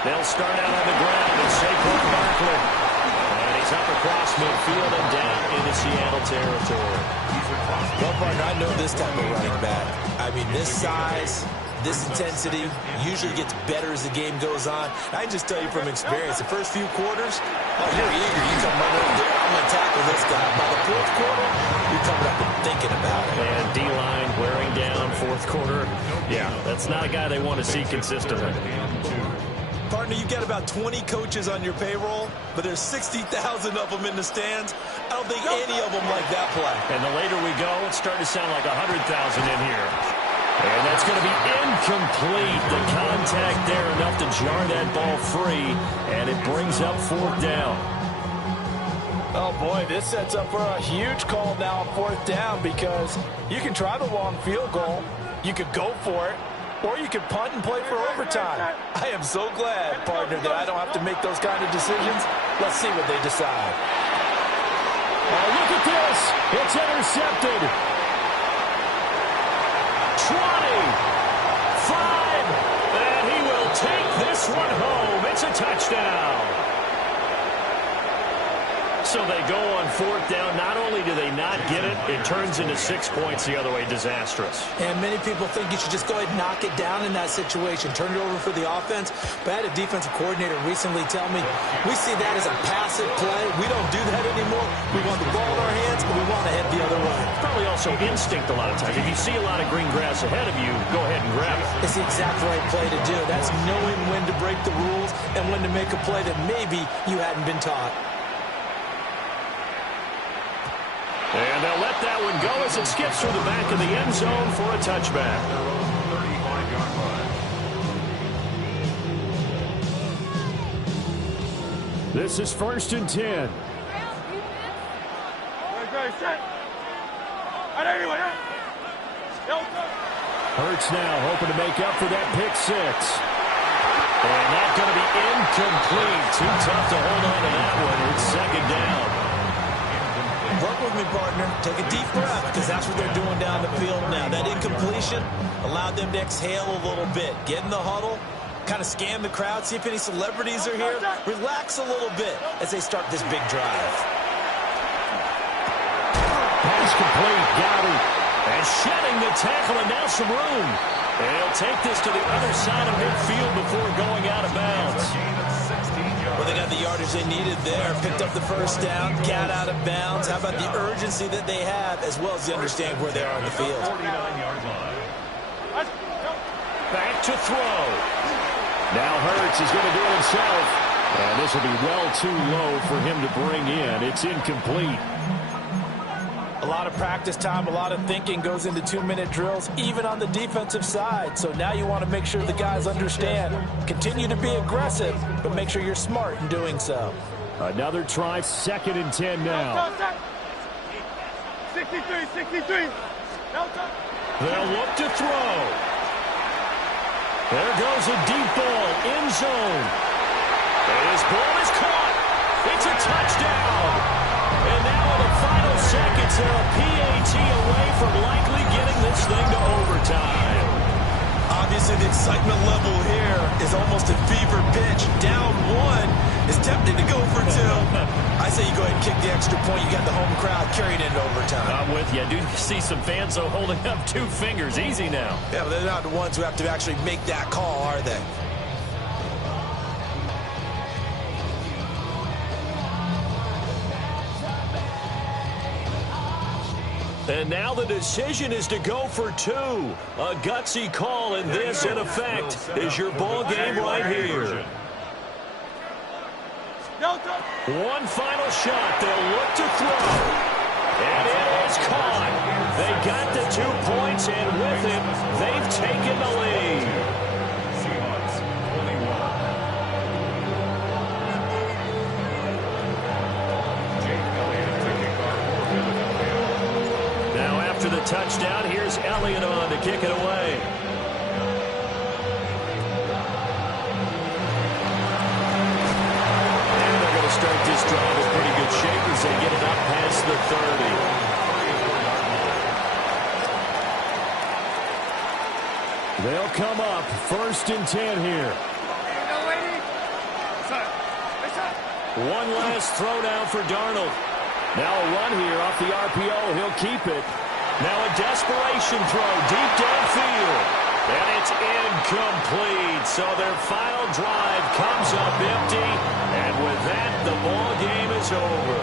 They'll start out on the ground with Saquon Barkley. And he's up across midfield and down into Seattle territory. Well, partner, I know this type of running back. I mean, this size, this intensity usually gets better as the game goes on. I can just tell you from experience, the first few quarters, oh, you're eager. You come right over there. I'm going to tackle this guy. By the 4th quarter, you're coming up and thinking about it. And D-line wearing down 4th quarter. Yeah, that's not a guy they want to see consistently. Partner, you've got about 20 coaches on your payroll, but there's 60,000 of them in the stands. I don't think any of them like that play. And the later we go, it's starting to sound like 100,000 in here. And that's going to be incomplete. The contact there enough to jar that ball free, and it brings up 4th down. Oh, boy, this sets up for a huge call now on 4th down because you can try the long field goal. You could go for it. Or you can punt and play for overtime. I am so glad, partner, that I don't have to make those kind of decisions. Let's see what they decide. Oh, look at this. It's intercepted. 20. 5. And he will take this one home. It's a touchdown. So they go on 4th down. Not only do they not get it, it turns into 6 points the other way. Disastrous. And many people think you should just go ahead and knock it down in that situation. Turn it over for the offense. But I had a defensive coordinator recently tell me, we see that as a passive play. We don't do that anymore. We want the ball in our hands, and we want to head the other way. Probably also instinct a lot of times. If you see a lot of green grass ahead of you, go ahead and grab it. It's the exact right play to do. That's knowing when to break the rules and when to make a play that maybe you hadn't been taught. And they'll let that one go as it skips through the back of the end zone for a touchback. This is 1st and 10. Hurts now hoping to make up for that pick 6. And that's going to be incomplete. Too tough to hold on to that one. It's 2nd down. Work with me, partner. Take a deep breath because that's what they're doing down the field now. That incompletion allowed them to exhale a little bit. Get in the huddle, kind of scan the crowd, see if any celebrities are here. Relax a little bit as they start this big drive. Pass complete. Got it. And shedding the tackle and now some room. And he'll take this to the other side of midfield before going out of bounds. Well, they got the yardage they needed there. Picked up the first down, got out of bounds. How about the urgency that they have as well as they understand where they are on the field? Back to throw. Now Hurts is going to do it himself. And this will be well too low for him to bring in. It's incomplete. A lot of practice time, a lot of thinking goes into 2-minute drills, even on the defensive side. So now you want to make sure the guys understand. Continue to be aggressive, but make sure you're smart in doing so. Another try, 2nd and 10 now. 63. They'll look to throw. There goes a deep ball, end zone. And his ball is caught. It's a touchdown. And now in the final seconds, they're a PAT away from likely getting this thing to overtime. Obviously, the excitement level here is almost at fever pitch. Down 1 is tempting to go for 2. I say you go ahead and kick the extra point. You got the home crowd carried into overtime. I'm with you. I do see some fans, though, holding up 2 fingers. Easy now. Yeah, but they're not the ones who have to actually make that call, are they? And now the decision is to go for 2. A gutsy call, and this, in effect, is your ball game right here. One final shot. They'll look to throw. And it is caught. They got the 2 points, and with it, they've taken the lead. The touchdown, here's Elliott on to kick it away. And they're going to start this drive in pretty good shape as they get it up past the 30. They'll come up 1st and 10 here. One last throw down for Darnold. Now a run here off the RPO. He'll keep it. Now a desperation throw deep downfield. And it's incomplete. So their final drive comes up empty. And with that, the ball game is over.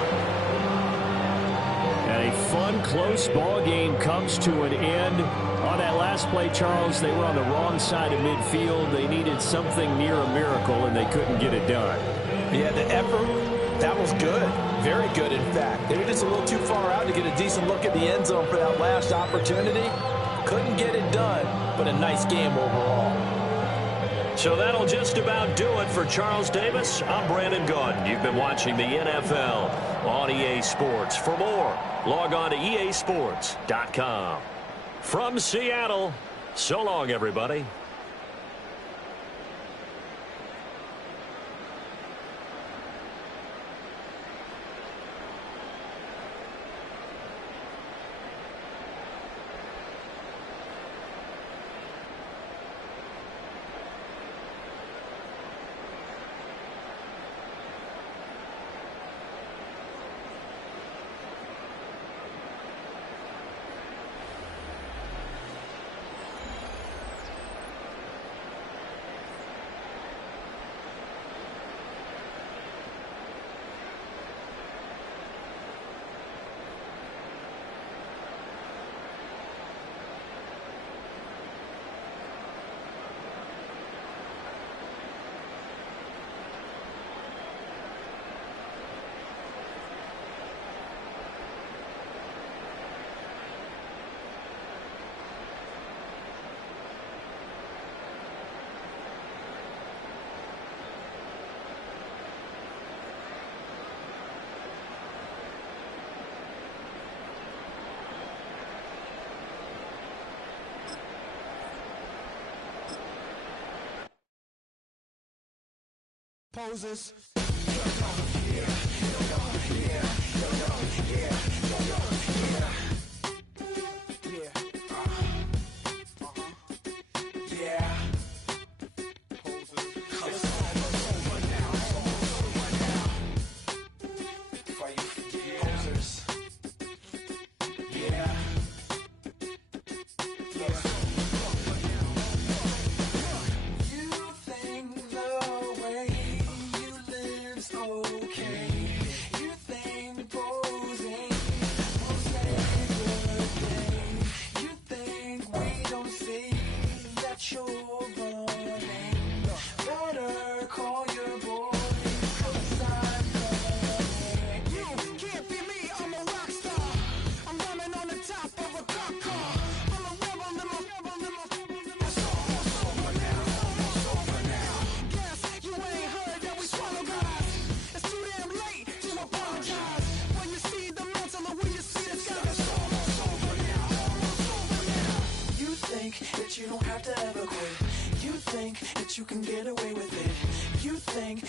And a fun, close ball game comes to an end. On that last play, Charles, they were on the wrong side of midfield. They needed something near a miracle, and they couldn't get it done. Yeah, the effort, that was good. Very good, in fact. They were just a little too far out to get a decent look at the end zone for that last opportunity. Couldn't get it done, but a nice game overall. So that'll just about do it for Charles Davis. I'm Brandon Gaudin. You've been watching the NFL on EA Sports. For more, log on to easports.com. From Seattle, so long, everybody. Poses.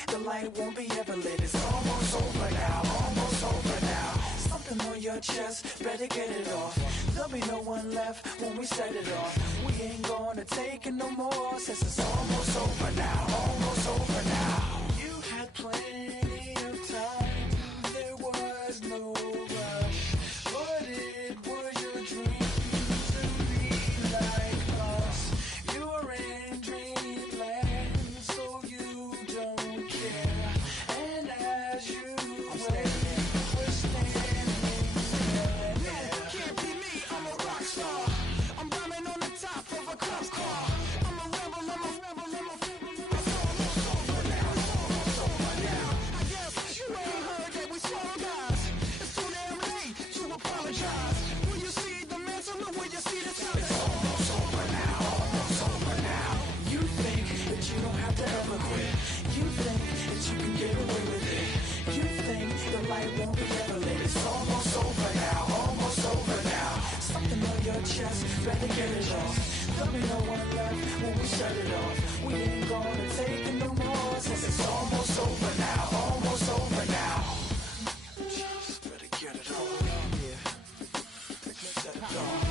the light won't be ever lit. It's almost over now, almost over now. Something on your chest, better get it off. There'll be no one left when we set it off. We ain't gonna take it no more, since it's almost over now, almost over now. You had plenty of time, there was no rush, but it was your dream to be like us. You're in dreamland, so you don't care. And as you wait, we're standing there. Can't be me, I'm a rock star. I'm rhyming on the top of a cop car. I'm a rebel, I'm a rebel, I'm a rebel. It's almost over now, it's almost over now. I guess you ain't heard that we swallow guys. It's too damn late to apologize. When you see the mantle, look when you see the sun. It's almost over now, almost over now. You think that you don't have to ever quit. You think that you can get away with it. You think the light won't be ever lit. It's almost over now, almost over now. Something on your chest, better get it off. There'll be no one left when we shut it off. We ain't gonna take it no more, since it's almost over now, almost over now. Just better get it off. Yeah, set it off.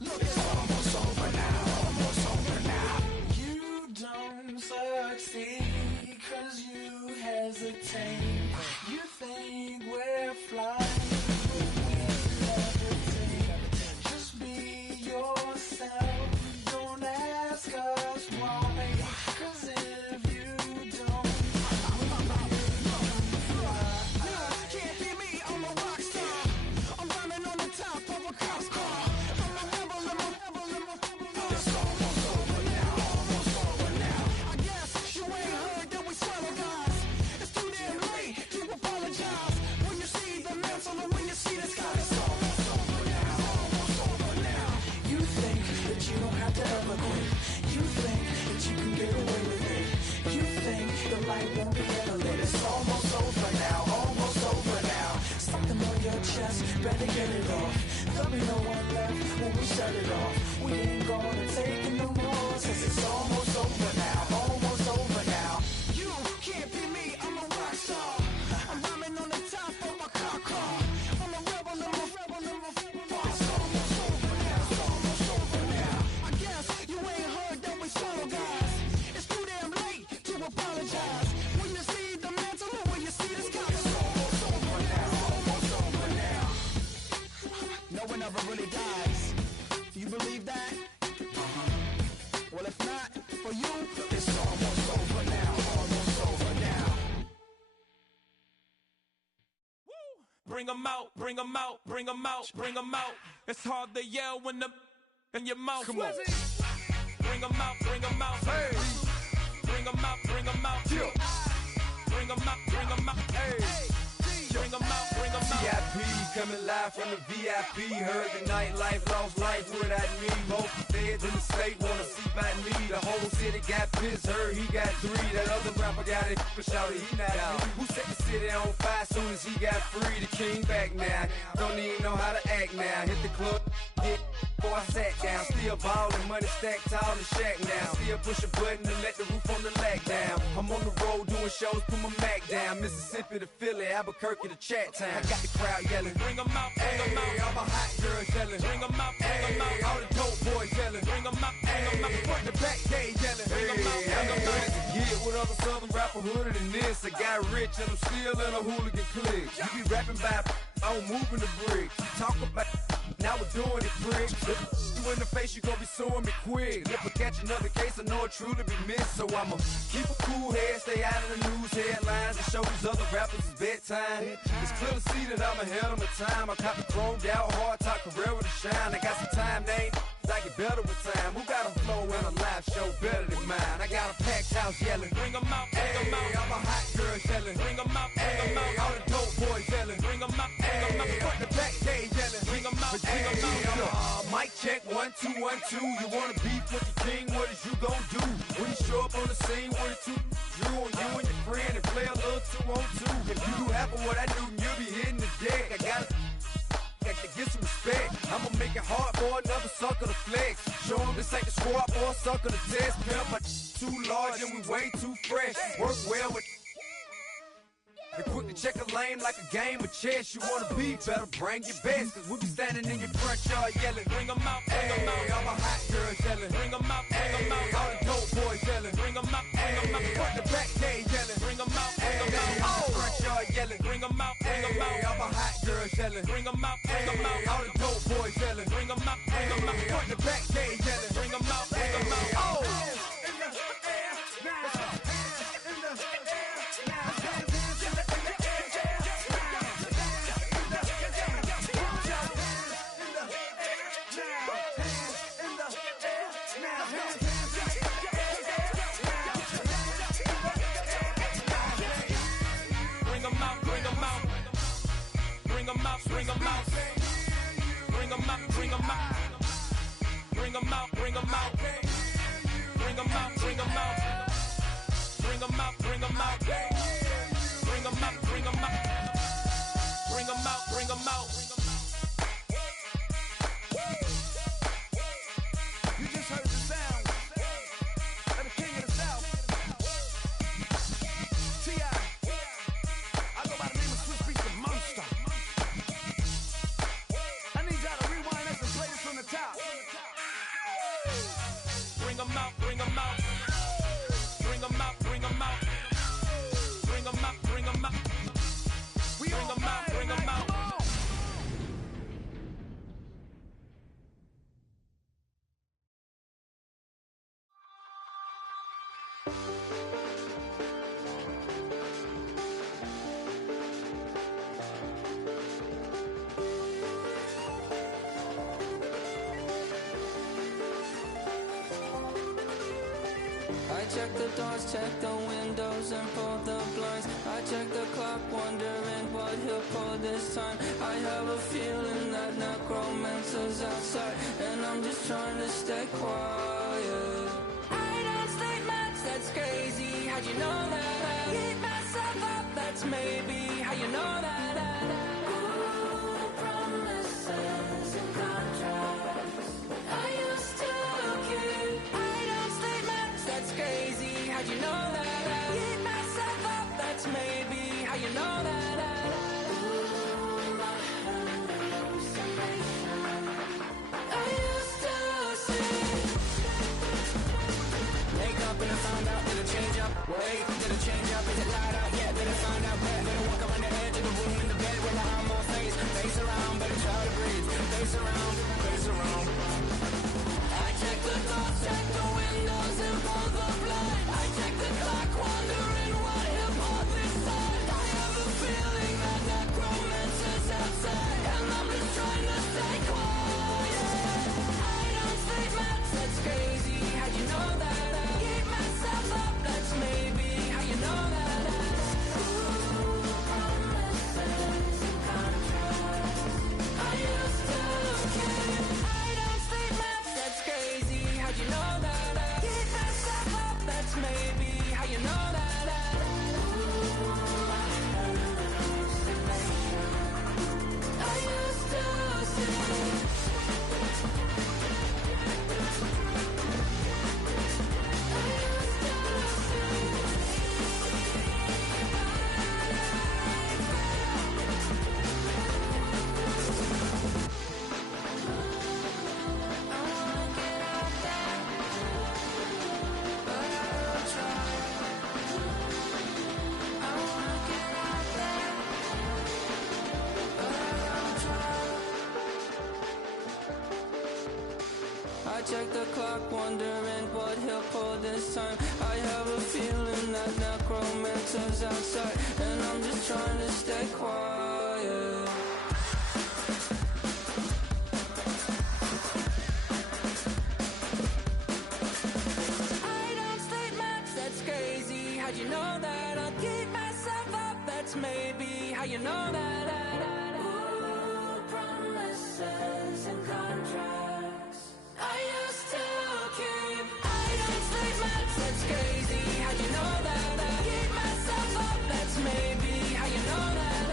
Look, it's almost over now, almost over now. You don't succeed 'cause you hesitate. You think we're flying, we levitate. Just be yourself, don't ask us why. 'Cause if you don't, can't be me, I'm a rock star. I'm running on the top of a cop's car. I'm a rebel, I'm a rebel, I'm a rebel. It's almost over now, almost over now. I guess you ain't heard that we swallow guys. It's too damn late to apologize. When you see the mantle and when you see the sky, it's almost over now, almost over now. You think that you don't have to ever quit. You think that you can get away with it. You think the light won't be ever lit. It's almost over now, almost over now. Something on your chest, better get it off. There'll be no one left when we shut it off. We ain't gonna take it no more, since it's almost over now, almost over now. You can't be me, I'm a rock star. I'm rhyming on the top of my car. I'm a rebel, I'm a rebel, I'm a rebel. It's almost over now, it's almost over now. I guess you ain't heard that we swallow guys. It's too damn late to apologize. When you see the mantle or when you see the sky, it's almost over now, almost over now. No one ever really dies. Do you believe that? Well, if not, for you, it's almost over now, almost over now. Bring 'em out, bring 'em out, bring 'em out, bring 'em out. It's hard to yell when the in your mouth. Come on. Bring 'em out, bring 'em out. Hey. Bring 'em out, bring 'em out. Yeah. Bring 'em out, bring 'em out. Hey. Bring 'em out, bring 'em out. VIP coming live from the VIP. Heard the nightlife, lost life without me. Both feds in the state wanna see by me. The whole city got pissed, heard he got 3. That other rapper got it, but shouted he not out. Who set the city on fire soon as he got free? The king back now, don't even know how to act now. Hit the club, hit before I sat down. Still ballin', money stacked tall in shack now. Still push a button to let the roof on the lag down. I'm on the road doing shows, put my Mac down. Mississippi to Philly, Albuquerque to Chat Town. I got the crowd yelling, bring 'em out, bring 'em out. All my hot girls yelling, bring 'em out, bring 'em out. All the dope boys yelling, bring 'em out, bring 'em out. Front the back gate yelling, bring 'em out, bring 'em out. Get with other southern rapper hooded than this. I got rich and I'm still in a hooligan clique. You be rapping by, I'm moving the bricks. Talk about, now we're doing it, prick. You in the face, you gon' be suing me quick. If I catch another case, I know it truly be missed. So I'ma keep a cool head, stay out of the news headlines, and show these other rappers it's bedtime. It's clear to see that I'm ahead of my time. I cop the chromed out, hard top career with a shine. I got some time, name. I get better with time. Who got a flow and a live show better than mine? I got a packed house yelling, bring 'em out, bring 'em out. All my hot girls yelling, bring 'em out, bring 'em out. All the dope boys yelling, bring 'em out, bring 'em out. Front the back gate yelling, bring 'em out, bring 'em out. Mic check 1 2 1 2. You wanna beef with the king? What is you gon' do when you show up on the scene with a 2 drew on you and your friend and play a little 2 on 2? If you do half of what I do, you'll be hitting the deck. I gotta to get some respect. I'ma make it hard for another sucker to flex. Show 'em this ain't the Go out for a sucker to test, pimp, but too large and we way too fresh. Work well with and quick to check a lane like a game of chess. You wanna be better, bring your best. Cause we be standing in your front yard yelling, bring 'em out, bring 'em out. All my hot girls yelling, bring 'em out, bring 'em out. All the dope boys yelling, bring 'em out, bring 'em out. Front the back gate yelling, bring 'em out, bring 'em out. All the front yard yelling, bring 'em out, bring 'em out. All my hot girls yelling, bring 'em out, bring 'em out. All the dope boys yelling, bring 'em out, bring 'em out. Front the back gate yelling, bring 'em out, bring 'em out. Oh! Bring 'em out, bring 'em out, bring 'em out, bring 'em out, bring 'em out, bring 'em out, bring 'em out, bring 'em out, bring 'em out, bring 'em out, bring 'em out, bring 'em out, bring 'em out. You just heard the sound of the king of the South, T.I. I go by the name of Swiss Beats the Monster. From the top. Bring 'em out, bring 'em out. Bring 'em out, bring 'em out. Bring 'em out, bring 'em out. Bring 'em out, bring 'em out. I check the doors, check the windows, and pull the blinds. I check the clock, wondering what he'll pull this time. I have a feeling that necromancer's outside, and I'm just trying to stay quiet. I don't state much, that's crazy. How'd you know that? Keep myself up, that's maybe how you know that. Ooh, promises and contracts I used to keep. I don't state much, that's crazy. How'd you know that? Keep myself up, that's maybe how you know that. Ooh, my hallucination I used to see. Wake up and I found out, did it change up? Wait, did it change up? Is it light out yet? Did it find out where? Did it walk around the edge of the room in the bed with my arm on face? Face around, better try to breathe. Face around, face around. I check the doors, check the windows, and pull the blind. I check the clock, wondering what he'll pull this time. I have a feeling that necromancer's outside, and I'm just trying to stay quiet. I don't sleep much, that's crazy. How'd you know that? Keep myself up, that's maybe how you know that. Ooh, promises and contracts I used to keep. I don't sleep much, that's crazy. How'd you know that? Keep myself up, that's maybe how you know that. Ooh, my hallucination I used to see. I check the clock, wondering what he'll pull this time. I have a feeling that necromancer's outside, and I'm just trying to stay quiet. I don't sleep much, that's crazy. How'd you know that? I'll keep myself up, that's maybe how you know that. Ooh, promises and contracts I used to keep. I don't sleep much, that's crazy. How'd you know that? Keep myself up, that's maybe how you know that.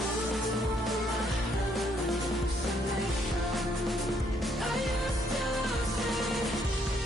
Ooh, my hallucination I used to see.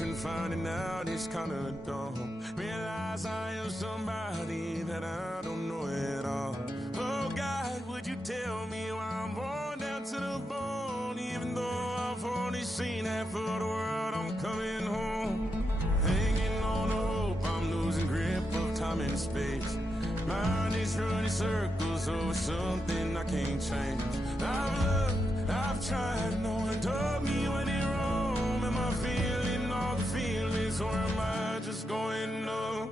and finding out it's kinda dumb. Realize I am somebody that I don't know at all. Oh God, would you tell me why I'm worn down to the bone? Even though I've only seen half of the world, I'm coming home. Hanging on to hope, I'm losing grip of time and space. Mind is running circles over something I can't change. I've looked, I've tried, no one told me when it wrong. Am I feeling all the feelings, or am I just going numb?